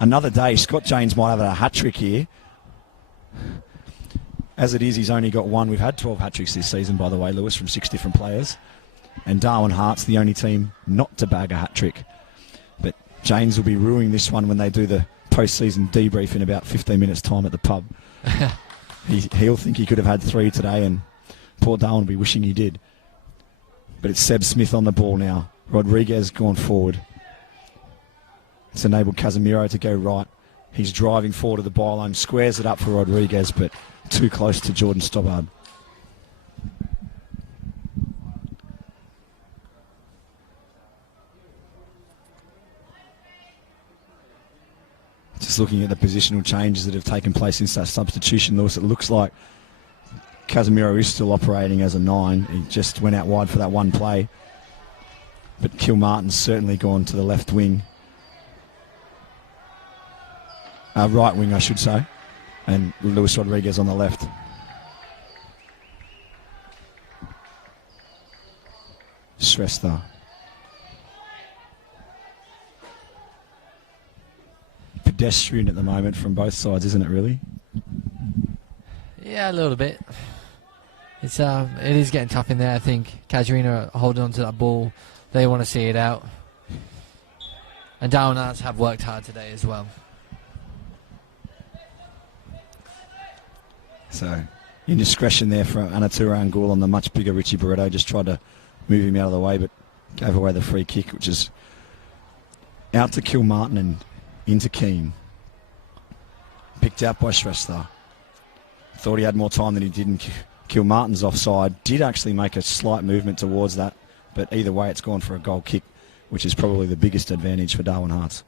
Another day. Scott James might have a hat-trick here. As it is, he's only got 1. We've had 12 hat-tricks this season, by the way, Lewis, from 6 different players. And Darwin Hearts, the only team not to bag a hat-trick. But James will be ruining this one when they do the post-season debrief in about 15 minutes' time at the pub. He'll think he could have had 3 today, and poor Darwin will be wishing he did. But it's Seb Smith on the ball now. Rodriguez gone forward. It's enabled Casemiro to go right. He's driving forward to the byline, squares it up for Rodriguez, but too close to Jordan Stobbart. Just looking at the positional changes that have taken place since that substitution, Lewis, it looks like Casemiro is still operating as a 9. He just went out wide for that one play. But Kilmartin's certainly gone to the left wing. Right wing, I should say. And Luis Rodriguez on the left. Shrestha. Pedestrian at the moment from both sides, isn't it, really? Yeah, a little bit. It is getting tough in there. I think Casuarina are holding on to that ball. They want to see it out. And Darwin have worked hard today as well. So, indiscretion there for Anatura Angul on the much bigger Richie Barretto. Just tried to move him out of the way, but gave away the free kick, which is out to Kilmartin and into Keane. Picked out by Shrestha. Thought he had more time than he did, and Kilmartin's offside. Did actually make a slight movement towards that, but either way it's gone for a goal kick, which is probably the biggest advantage for Darwin Hearts.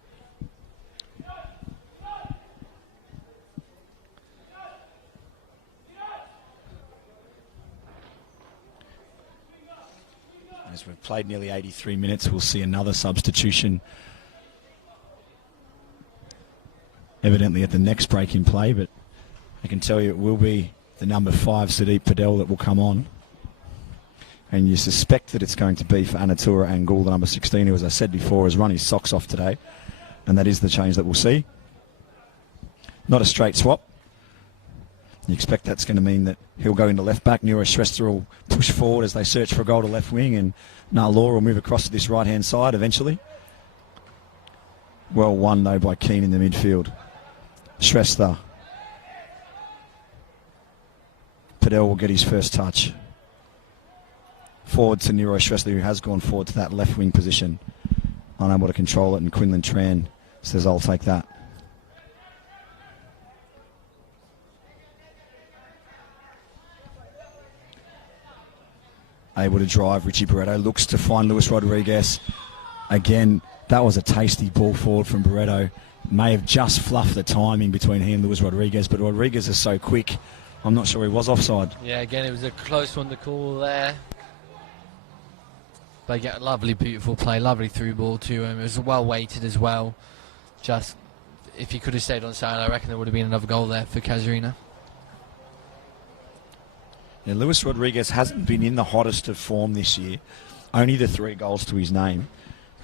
As we've played nearly 83 minutes, we'll see another substitution evidently at the next break in play, but I can tell you it will be the number 5, Sadiq Padel, that will come on. And you suspect that it's going to be for Anatura Angul, the number 16, who, as I said before, has run his socks off today. And that is the change that we'll see. Not a straight swap. You expect that's going to mean that he'll go into left back. Nero Shrestha will push forward as they search for a goal to left wing, and Nalor will move across to this right-hand side eventually. Well won, though, by Keane in the midfield. Shrestha. Padel will get his first touch. Forward to Nero Shrestha, who has gone forward to that left wing position. Unable to control it, and Quinlan Tran says, I'll take that. Able to drive, Richie Barretto looks to find Luis Rodriguez. Again, that was a tasty ball forward from Barretto. May have just fluffed the timing between he and Luis Rodriguez, but Rodriguez is so quick, I'm not sure he was offside. Yeah, again, it was a close one to call there. They get a lovely, beautiful play, lovely through ball to him. It was well weighted as well. Just, if he could have stayed on side, I reckon there would have been another goal there for Casuarina. Now, Luis Rodriguez hasn't been in the hottest of form this year. Only the 3 goals to his name.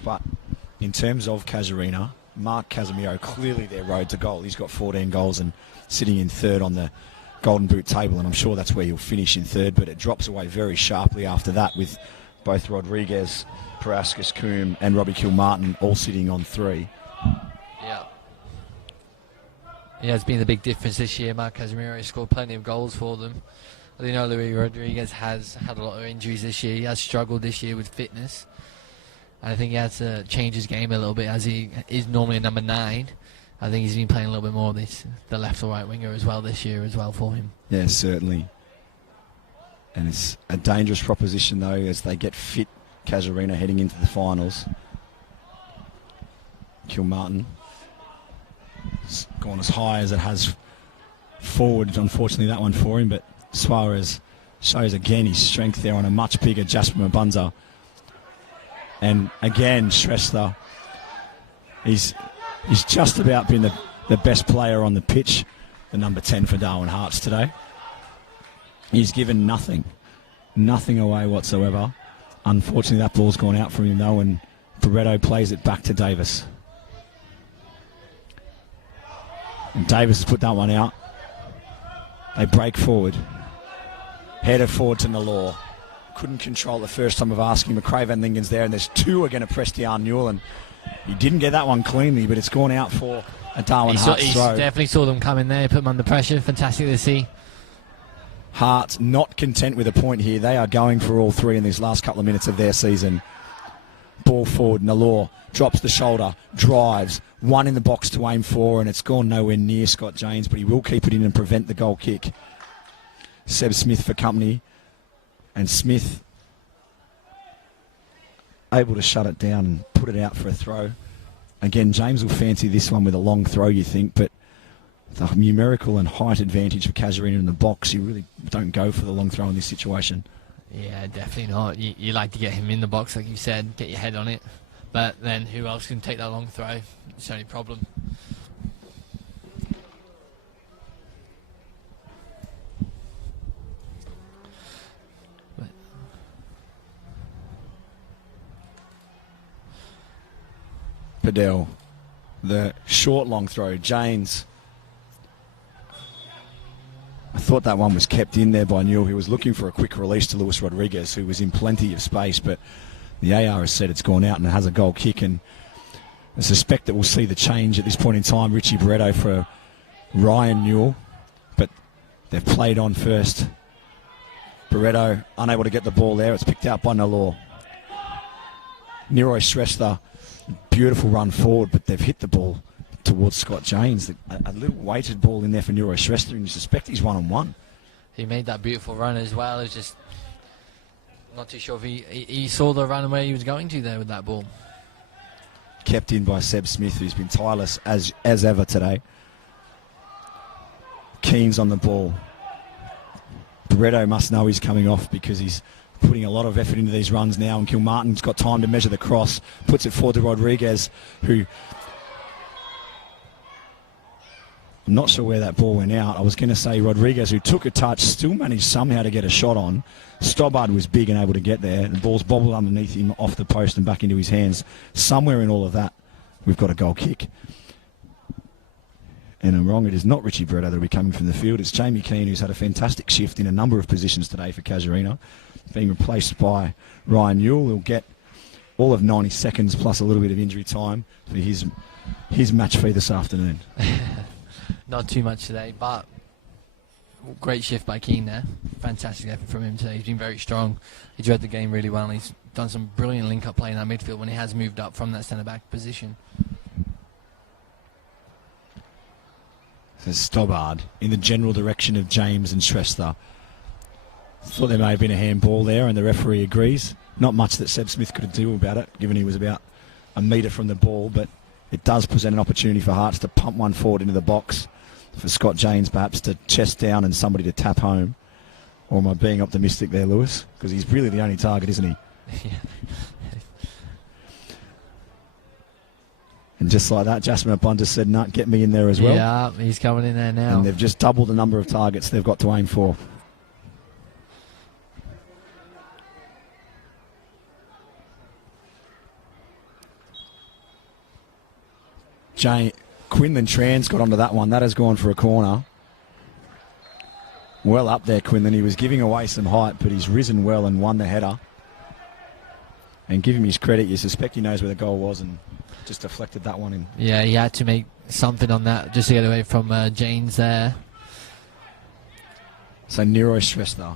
But in terms of Casuarina, Mark Casemiro, clearly their road to goal. He's got 14 goals and sitting in third on the Golden Boot table, and I'm sure that's where he'll finish in third, but it drops away very sharply after that with both Rodriguez, Paraskis, Coombe and Robbie Kilmartin all sitting on 3. Yeah. Yeah, it's been the big difference this year. Mark Casemiro scored plenty of goals for them. I know Luis Rodriguez has had a lot of injuries this year. He has struggled this year with fitness. And I think he has to change his game a little bit, as he is normally a number 9. I think he's been playing a little bit more of the left or right winger as well this year as well for him. Yeah, certainly. And it's a dangerous proposition, though, as they get fit, Casuarina heading into the finals. Kilmartin has gone as high as it has forward. Unfortunately, that one for him, but Suarez shows again his strength there on a much bigger Jasper Mabunza. And again, Shrestha, he's just about been the best player on the pitch, the number 10 for Darwin Hearts today. He's given nothing away whatsoever. Unfortunately, that ball's gone out from him, though, and Barretto plays it back to Davis. And Davis has put that one out. They break forward. Header forward to Nalor. Couldn't control the first time of asking. McRae Van Lingen's there, and there's 2 are going to press down Newell, and he didn't get that one cleanly, but it's gone out for a Darwin Hearts throw. He definitely saw them coming there, put them under pressure. Fantastic to see. Hearts not content with a point here. They are going for all 3 in these last couple of minutes of their season. Ball forward, Nalor drops the shoulder, drives, 1 in the box to aim for, and it's gone nowhere near Scott James, but he will keep it in and prevent the goal kick. Seb Smith for company, and Smith able to shut it down and put it out for a throw. Again, James will fancy this one with a long throw, you think, but the numerical and height advantage for Casuarina in the box, you really don't go for the long throw in this situation. Yeah, definitely not. You like to get him in the box, like you said, get your head on it. But then who else can take that long throw? It's the only problem. Bedell. The short long throw. James. I thought that one was kept in there by Newell. He was looking for a quick release to Luis Rodriguez, who was in plenty of space, but the AR has said it's gone out and it has a goal kick, and I suspect that we'll see the change at this point in time. Richie Barretto for Ryan Newell, but they've played on first. Barretto unable to get the ball there. It's picked out by Nalor. Niroi Shrestha, beautiful run forward, but they've hit the ball towards Scott James. A little weighted ball in there for Niroi Shrestha, and you suspect he's one-on-one. He made that beautiful run as well. It's just not too sure if he saw the run where he was going to there with that ball. Kept in by Seb Smith, who's been tireless as ever today. Keane's on the ball. Barretto must know he's coming off because he's putting a lot of effort into these runs now, and Kilmartin's got time to measure the cross, puts it forward to Rodriguez, who... I'm not sure where that ball went out. I was going to say Rodriguez, who took a touch, still managed somehow to get a shot on. Stobbard was big and able to get there. The ball's bobbled underneath him, off the post and back into his hands. Somewhere in all of that, we've got a goal kick. And I'm wrong, it is not Richie Barretto that'll be coming from the field. It's Jamie Keane, who's had a fantastic shift in a number of positions today for Casuarina, being replaced by Ryan Newell. He'll get all of 90 seconds plus a little bit of injury time for his match fee this afternoon. Not too much today, but great shift by Keane there. Fantastic effort from him today. He's been very strong. He's read the game really well, and he's done some brilliant link-up play in that midfield when he has moved up from that centre-back position. Says Stobbard in the general direction of James and Shrestha. Thought there may have been a handball there, and the referee agrees. Not much that Seb Smith could do about it, given he was about a metre from the ball, but it does present an opportunity for Hearts to pump one forward into the box, for Scott James perhaps to chest down and somebody to tap home. Or am I being optimistic there, Lewis? Because he's really the only target, isn't he? Yeah. And just like that, Jasmine Abunda said, "No, get me in there as well." Yeah, he's coming in there now. And they've just doubled the number of targets they've got to aim for. Quinlan Tran's got onto that one. That has gone for a corner. Well up there, Quinlan. He was giving away some height, but he's risen well and won the header. And give him his credit. You suspect he knows where the goal was and just deflected that one in. Yeah, he had to make something on that just to get away from James there. So Nero Shrestha.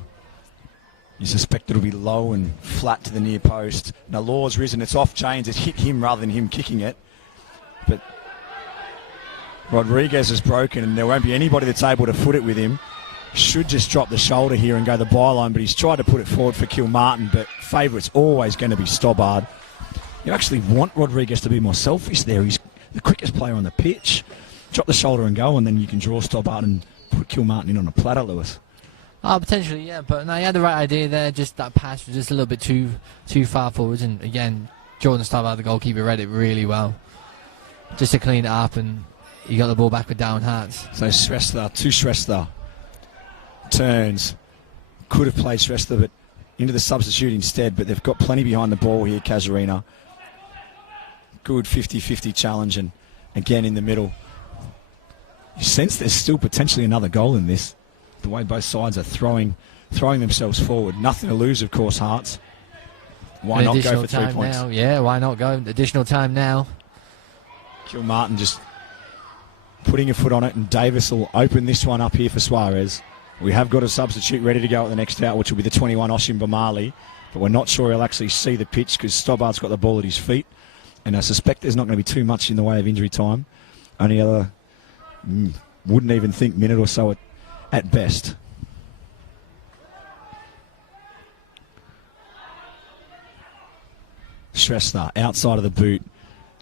You suspect it'll be low and flat to the near post. Now Law's risen. It's off James. It's hit him rather than him kicking it. But Rodriguez is broken, and there won't be anybody that's able to foot it with him. Should just drop the shoulder here and go the byline, but he's tried to put it forward for Kilmartin, but favourite's always going to be Stobbard. You actually want Rodriguez to be more selfish there. He's the quickest player on the pitch. Drop the shoulder and go, and then you can draw Stobbard and put Kilmartin in on a platter, Lewis. Oh, potentially, yeah, but no, he had the right idea there. Just that pass was just a little bit too far forwards, and again, Jordan Stobbard, the goalkeeper, read it really well. Just to clean it up, and he got the ball back with down Hearts. So Shrestha, to Shrestha. Turns. Could have played Shrestha, but into the substitute instead, but they've got plenty behind the ball here, Casuarina. Good 50-50 challenge, and again in the middle. You sense there's still potentially another goal in this. The way both sides are throwing themselves forward. Nothing to lose, of course, Hearts. Why not go for 3 points? Now. Yeah, why not go? Additional time now. Kilmartin just putting a foot on it, and Davis will open this one up here for Suarez. We have got a substitute ready to go at the next out, which will be the 21, Oshim Bamali. But we're not sure he'll actually see the pitch because Stobbard's got the ball at his feet. And I suspect there's not going to be too much in the way of injury time. Only other, wouldn't even think, minute or so at best. Shrestha outside of the boot.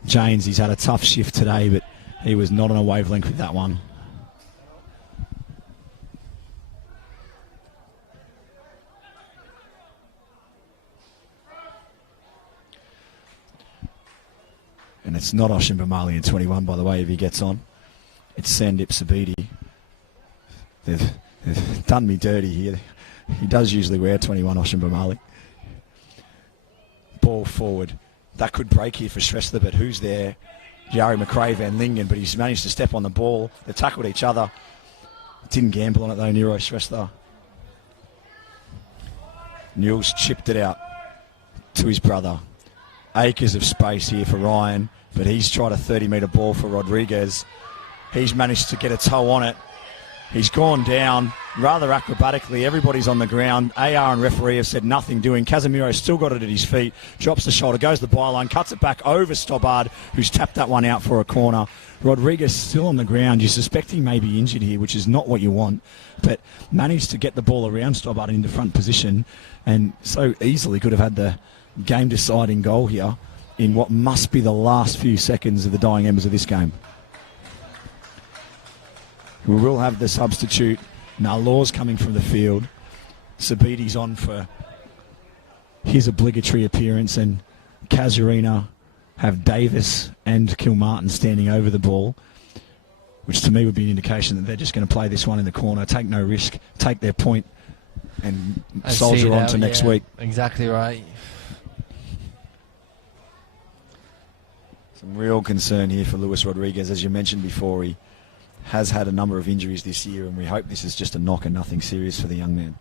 James, he's had a tough shift today, but he was not on a wavelength with that one. And it's not Oshim Bamali in 21, by the way, if he gets on. It's Sandip Sabiti. They've done me dirty here. He does usually wear 21, Oshim Bamali. Ball forward. that could break here for Shrestha, but who's there? Jari McRae, Van Lingen, but he's managed to step on the ball. They tackled each other. Didn't gamble on it though, Nero Shrestha. Newell's chipped it out to his brother. Acres of space here for Ryan, but he's tried a 30-metre ball for Rodriguez. He's managed to get a toe on it. He's gone down rather acrobatically. Everybody's on the ground. AR and referee have said nothing doing. Casemiro's still got it at his feet. Drops the shoulder, goes the byline, cuts it back over Stobbard, who's tapped that one out for a corner. Rodriguez still on the ground. You suspect he may be injured here, which is not what you want, but managed to get the ball around Stobbard into front position, and so easily could have had the game-deciding goal here in what must be the last few seconds of the dying embers of this game. We will have the substitute. Nalor's coming from the field. Sabidi's on for his obligatory appearance, and Casuarina have Davis and Kilmartin standing over the ball, which to me would be an indication that they're just going to play this one in the corner, take no risk, take their point, and soldier on to next week. Exactly right. Some real concern here for Luis Rodriguez. As you mentioned before, he has had a number of injuries this year, and we hope this is just a knock and nothing serious for the young man.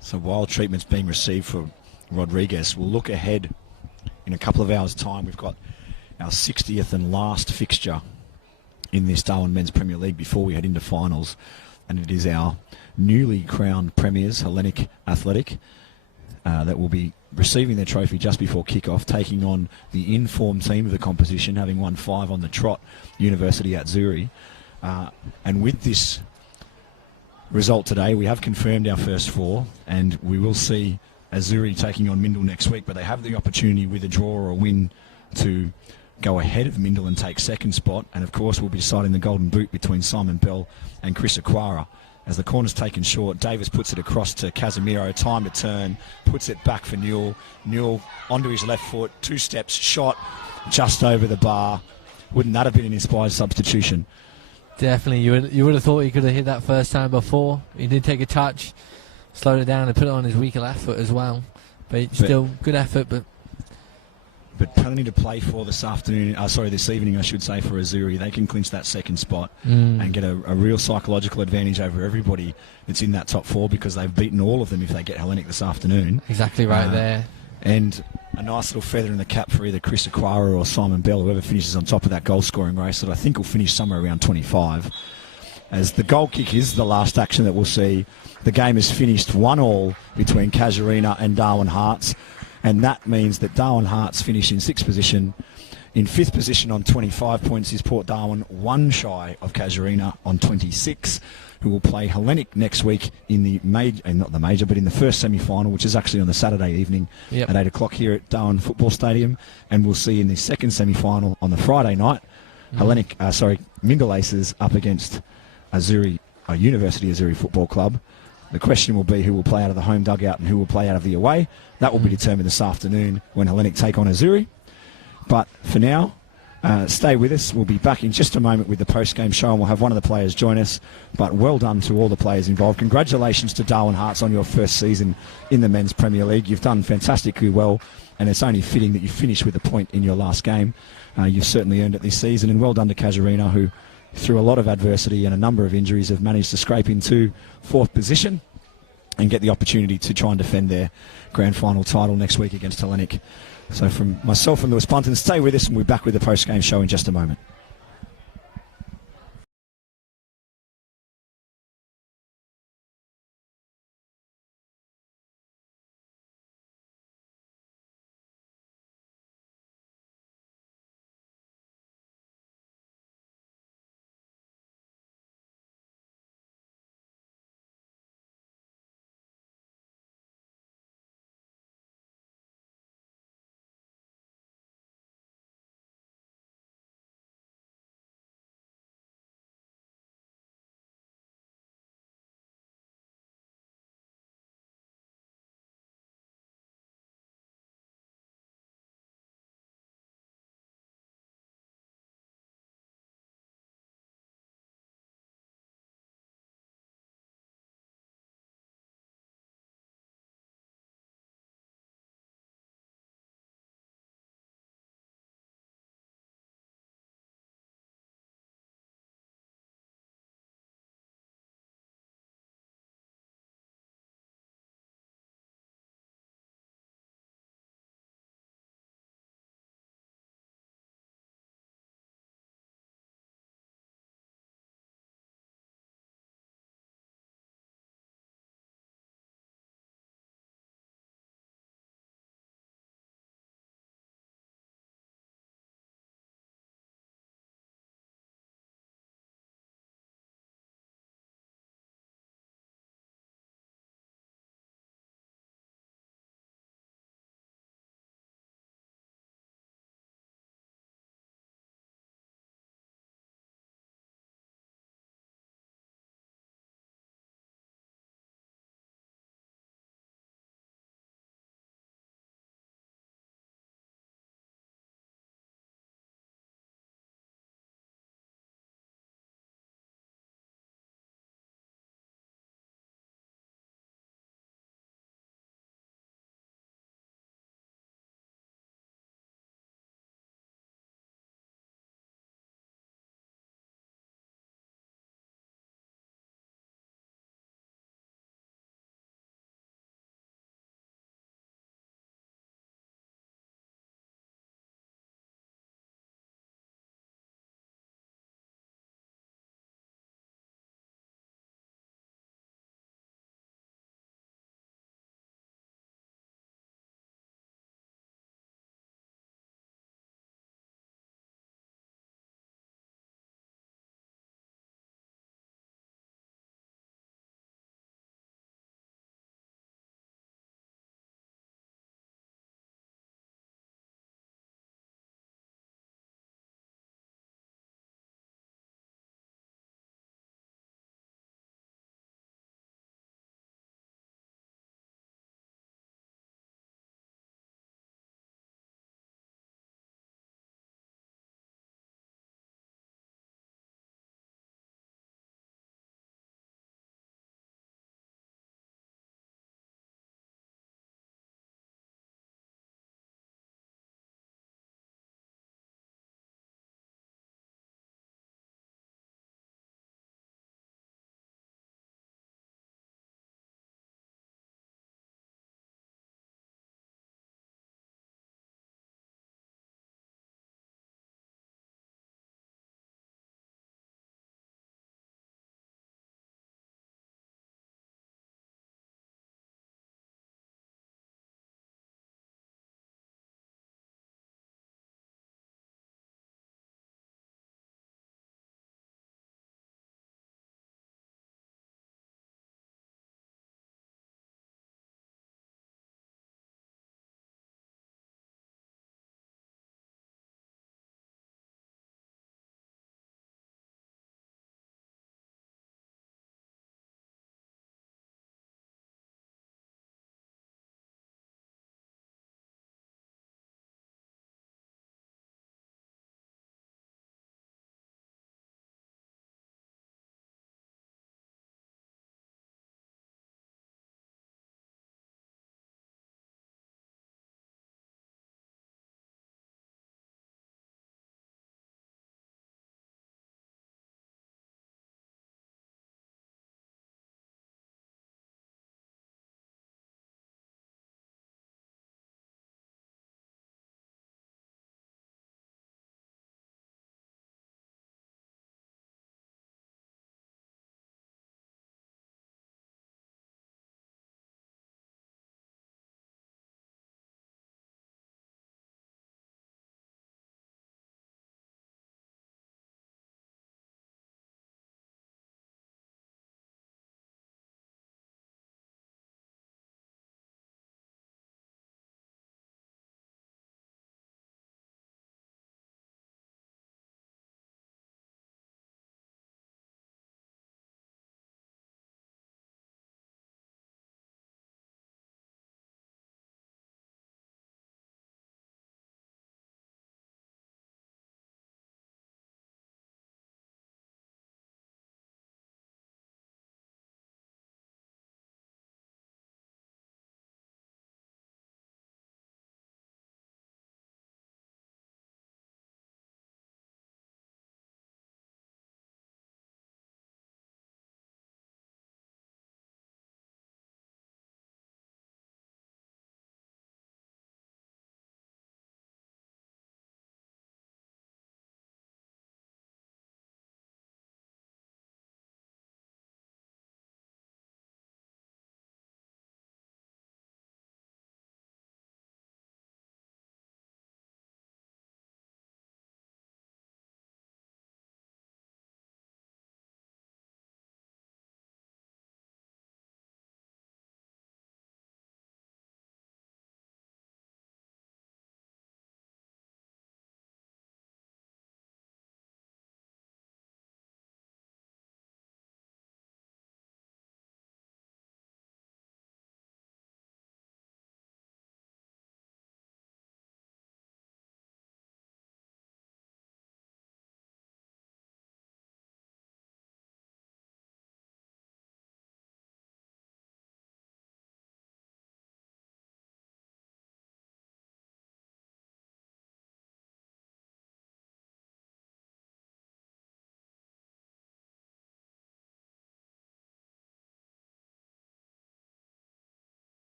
So while treatment's being received for Rodriguez, we'll look ahead in a couple of hours' time. We've got our 60th and last fixture in this Darwin Men's Premier League before we head into finals. And it is our newly crowned premiers, Hellenic Athletic, that will be receiving their trophy just before kick-off, taking on the informed team of the composition, having won 5 on the trot, University at Zurich. And with this result today, we have confirmed our first 4, and we will see Azuri taking on Mindel next week, but they have the opportunity with a draw or a win to go ahead of Mindel and take second spot. And of course we'll be deciding the golden boot between Simon Bell and Chris Aquara. As the corner's taken short, Davis puts it across to Casemiro, time to turn, puts it back for Newell. Newell onto his left foot, 2 steps, shot just over the bar. Wouldn't that have been an inspired substitution? Definitely. You would have thought he could have hit that first time before. He did take a touch, slowed it down and put it on his weaker left foot as well. But still good effort, but plenty to play for this evening, I should say, for Azuri. They can clinch that second spot and get a real psychological advantage over everybody that's in that top 4, because they've beaten all of them if they get Hellenic this afternoon. Exactly right there. And a nice little feather in the cap for either Chris Aquara or Simon Bell, whoever finishes on top of that goal-scoring race, that I think will finish somewhere around 25. As the goal kick is the last action that we'll see. The game is finished 1-1 between Casuarina and Darwin Hearts. And that means that Darwin Hearts finish in 6th position. In 5th position on 25 points is Port Darwin, 1 shy of Casuarina on 26, who will play Hellenic next week in the in the first semi-final, which is actually on the Saturday evening at 8 o'clock here at Darwin Football Stadium. And we'll see in the second semi-final on the Friday night, Mindel Aces up against University Azuri Football Club. The question will be who will play out of the home dugout and who will play out of the away. That will be determined this afternoon when Hellenic take on Azuri. But for now, stay with us. We'll be back in just a moment with the post-game show, and we'll have one of the players join us. But well done to all the players involved. Congratulations to Darwin Hearts on your first season in the Men's Premier League. You've done fantastically well, and it's only fitting that you finish with a point in your last game. You've certainly earned it this season, and well done to Casuarina, who through a lot of adversity and a number of injuries have managed to scrape into 4th position and get the opportunity to try and defend their grand final title next week against Hellenic. So from myself and Lewis Bunton, stay with us, and we'll be back with the post-game show in just a moment.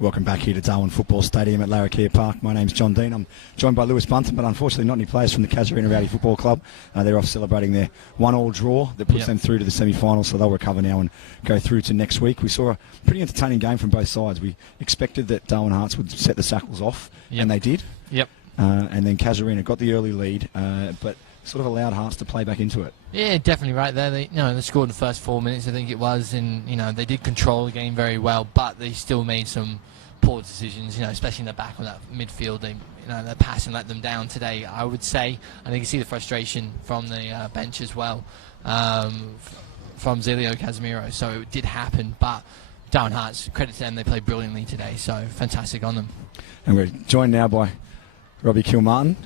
Welcome back here to Darwin Football Stadium at Larrakia Park. My name's John Dean. I'm joined by Lewis Bunton, but unfortunately not any players from the Casuarina Rowdy Football Club. They're off celebrating their 1-1 draw that puts them through to the semi-finals, so they'll recover now and go through to next week. We saw a pretty entertaining game from both sides. We expected that Darwin Hearts would set the Sackles off, and they did. And then Casuarina got the early lead, but sort of allowed Hearts to play back into it. Yeah, definitely right there. They scored in the first 4 minutes, I think it was, and they did control the game very well, but they still made some poor decisions, especially in the back of that midfield. Their passing let them down today, I would say. And you can see the frustration from the bench as well, from Zilio Casemiro. So it did happen, but Darwin Hearts, credit to them, they played brilliantly today. So fantastic on them. And we're joined now by Robbie Kilmartin.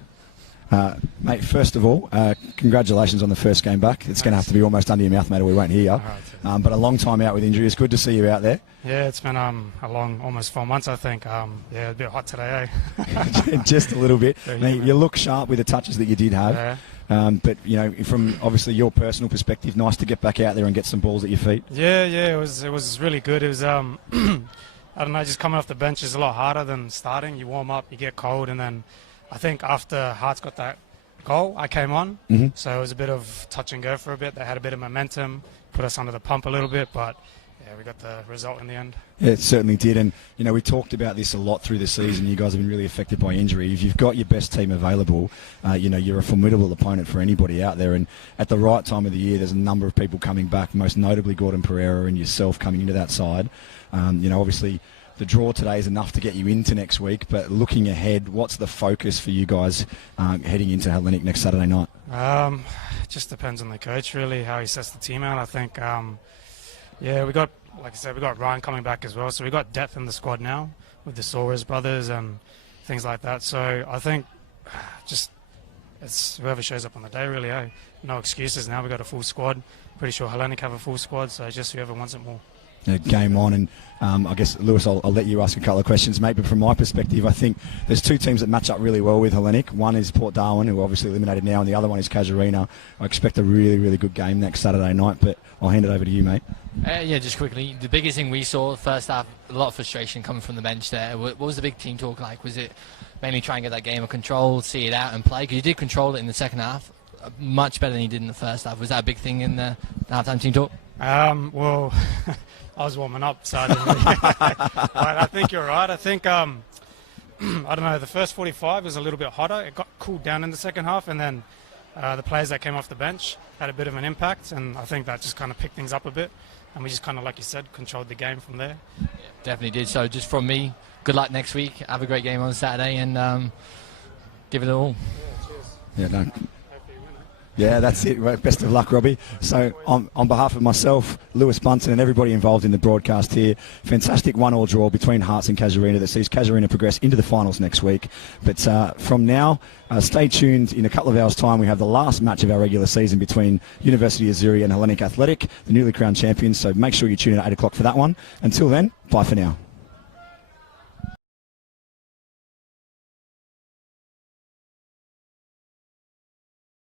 Mate, first of all, congratulations on the first game back. It's going to have to be almost under your mouth, mate, or we won't hear you. But a long time out with injury. It's good to see you out there. Yeah, it's been a long, almost 4 months, I think. Yeah, a bit hot today, eh? Just a little bit. Mate, you look sharp with the touches that you did have. Yeah. But, from obviously your personal perspective, nice to get back out there and get some balls at your feet. Yeah, it was really good. It was, I don't know, just coming off the bench is a lot harder than starting. You warm up, you get cold, and then I think after Hearts got that goal, I came on. So it was a bit of touch and go for a bit. They had a bit of momentum, put us under the pump a little bit, but yeah, we got the result in the end. Yeah, it certainly did. And, we talked about this a lot through the season. You guys have been really affected by injury. If you've got your best team available, you're a formidable opponent for anybody out there. And at the right time of the year, there's a number of people coming back, most notably Gordon Pereira and yourself coming into that side. Obviously, the draw today is enough to get you into next week, but looking ahead, what's the focus for you guys heading into Hellenic next Saturday night? It just depends on the coach, really, how he sets the team out. I think, we got, like I said, we got Ryan coming back as well, so we got depth in the squad now with the Soares brothers and things like that. So I think just it's whoever shows up on the day, really. No excuses now. We got a full squad. Pretty sure Hellenic have a full squad, so just whoever wants it more. Game on, and I guess, Lewis, I'll let you ask a couple of questions, mate, but from my perspective, I think there's two teams that match up really well with Hellenic. One is Port Darwin, who are obviously eliminated now, and the other one is Casuarina. I expect a really, really good game next Saturday night, but I'll hand it over to you, mate. Just quickly, the biggest thing we saw first half, a lot of frustration coming from the bench there. What was the big team talk like? Was it mainly try and get that game of control, see it out and play? Because you did control it in the second half, much better than you did in the first half. Was that a big thing in the halftime team talk? Well, I was warming up, so I didn't really. But I think you're right. I think, I don't know, the first 45 was a little bit hotter. It got cooled down in the second half, and then the players that came off the bench had a bit of an impact, and I think that just kind of picked things up a bit. And we just kind of, like you said, controlled the game from there. Yeah, definitely did. So just from me, good luck next week. Have a great game on Saturday, and give it all. Yeah, cheers. Yeah, no. Yeah, that's it. Best of luck, Robbie. So on behalf of myself, Lewis Bunton, and everybody involved in the broadcast here, fantastic 1-1 draw between Hearts and Casuarina that sees Casuarina progress into the finals next week. But from now, stay tuned. In a couple of hours' time, we have the last match of our regular season between University of Zurich and Hellenic Athletic, the newly crowned champions. So make sure you tune in at 8 o'clock for that one. Until then, bye for now.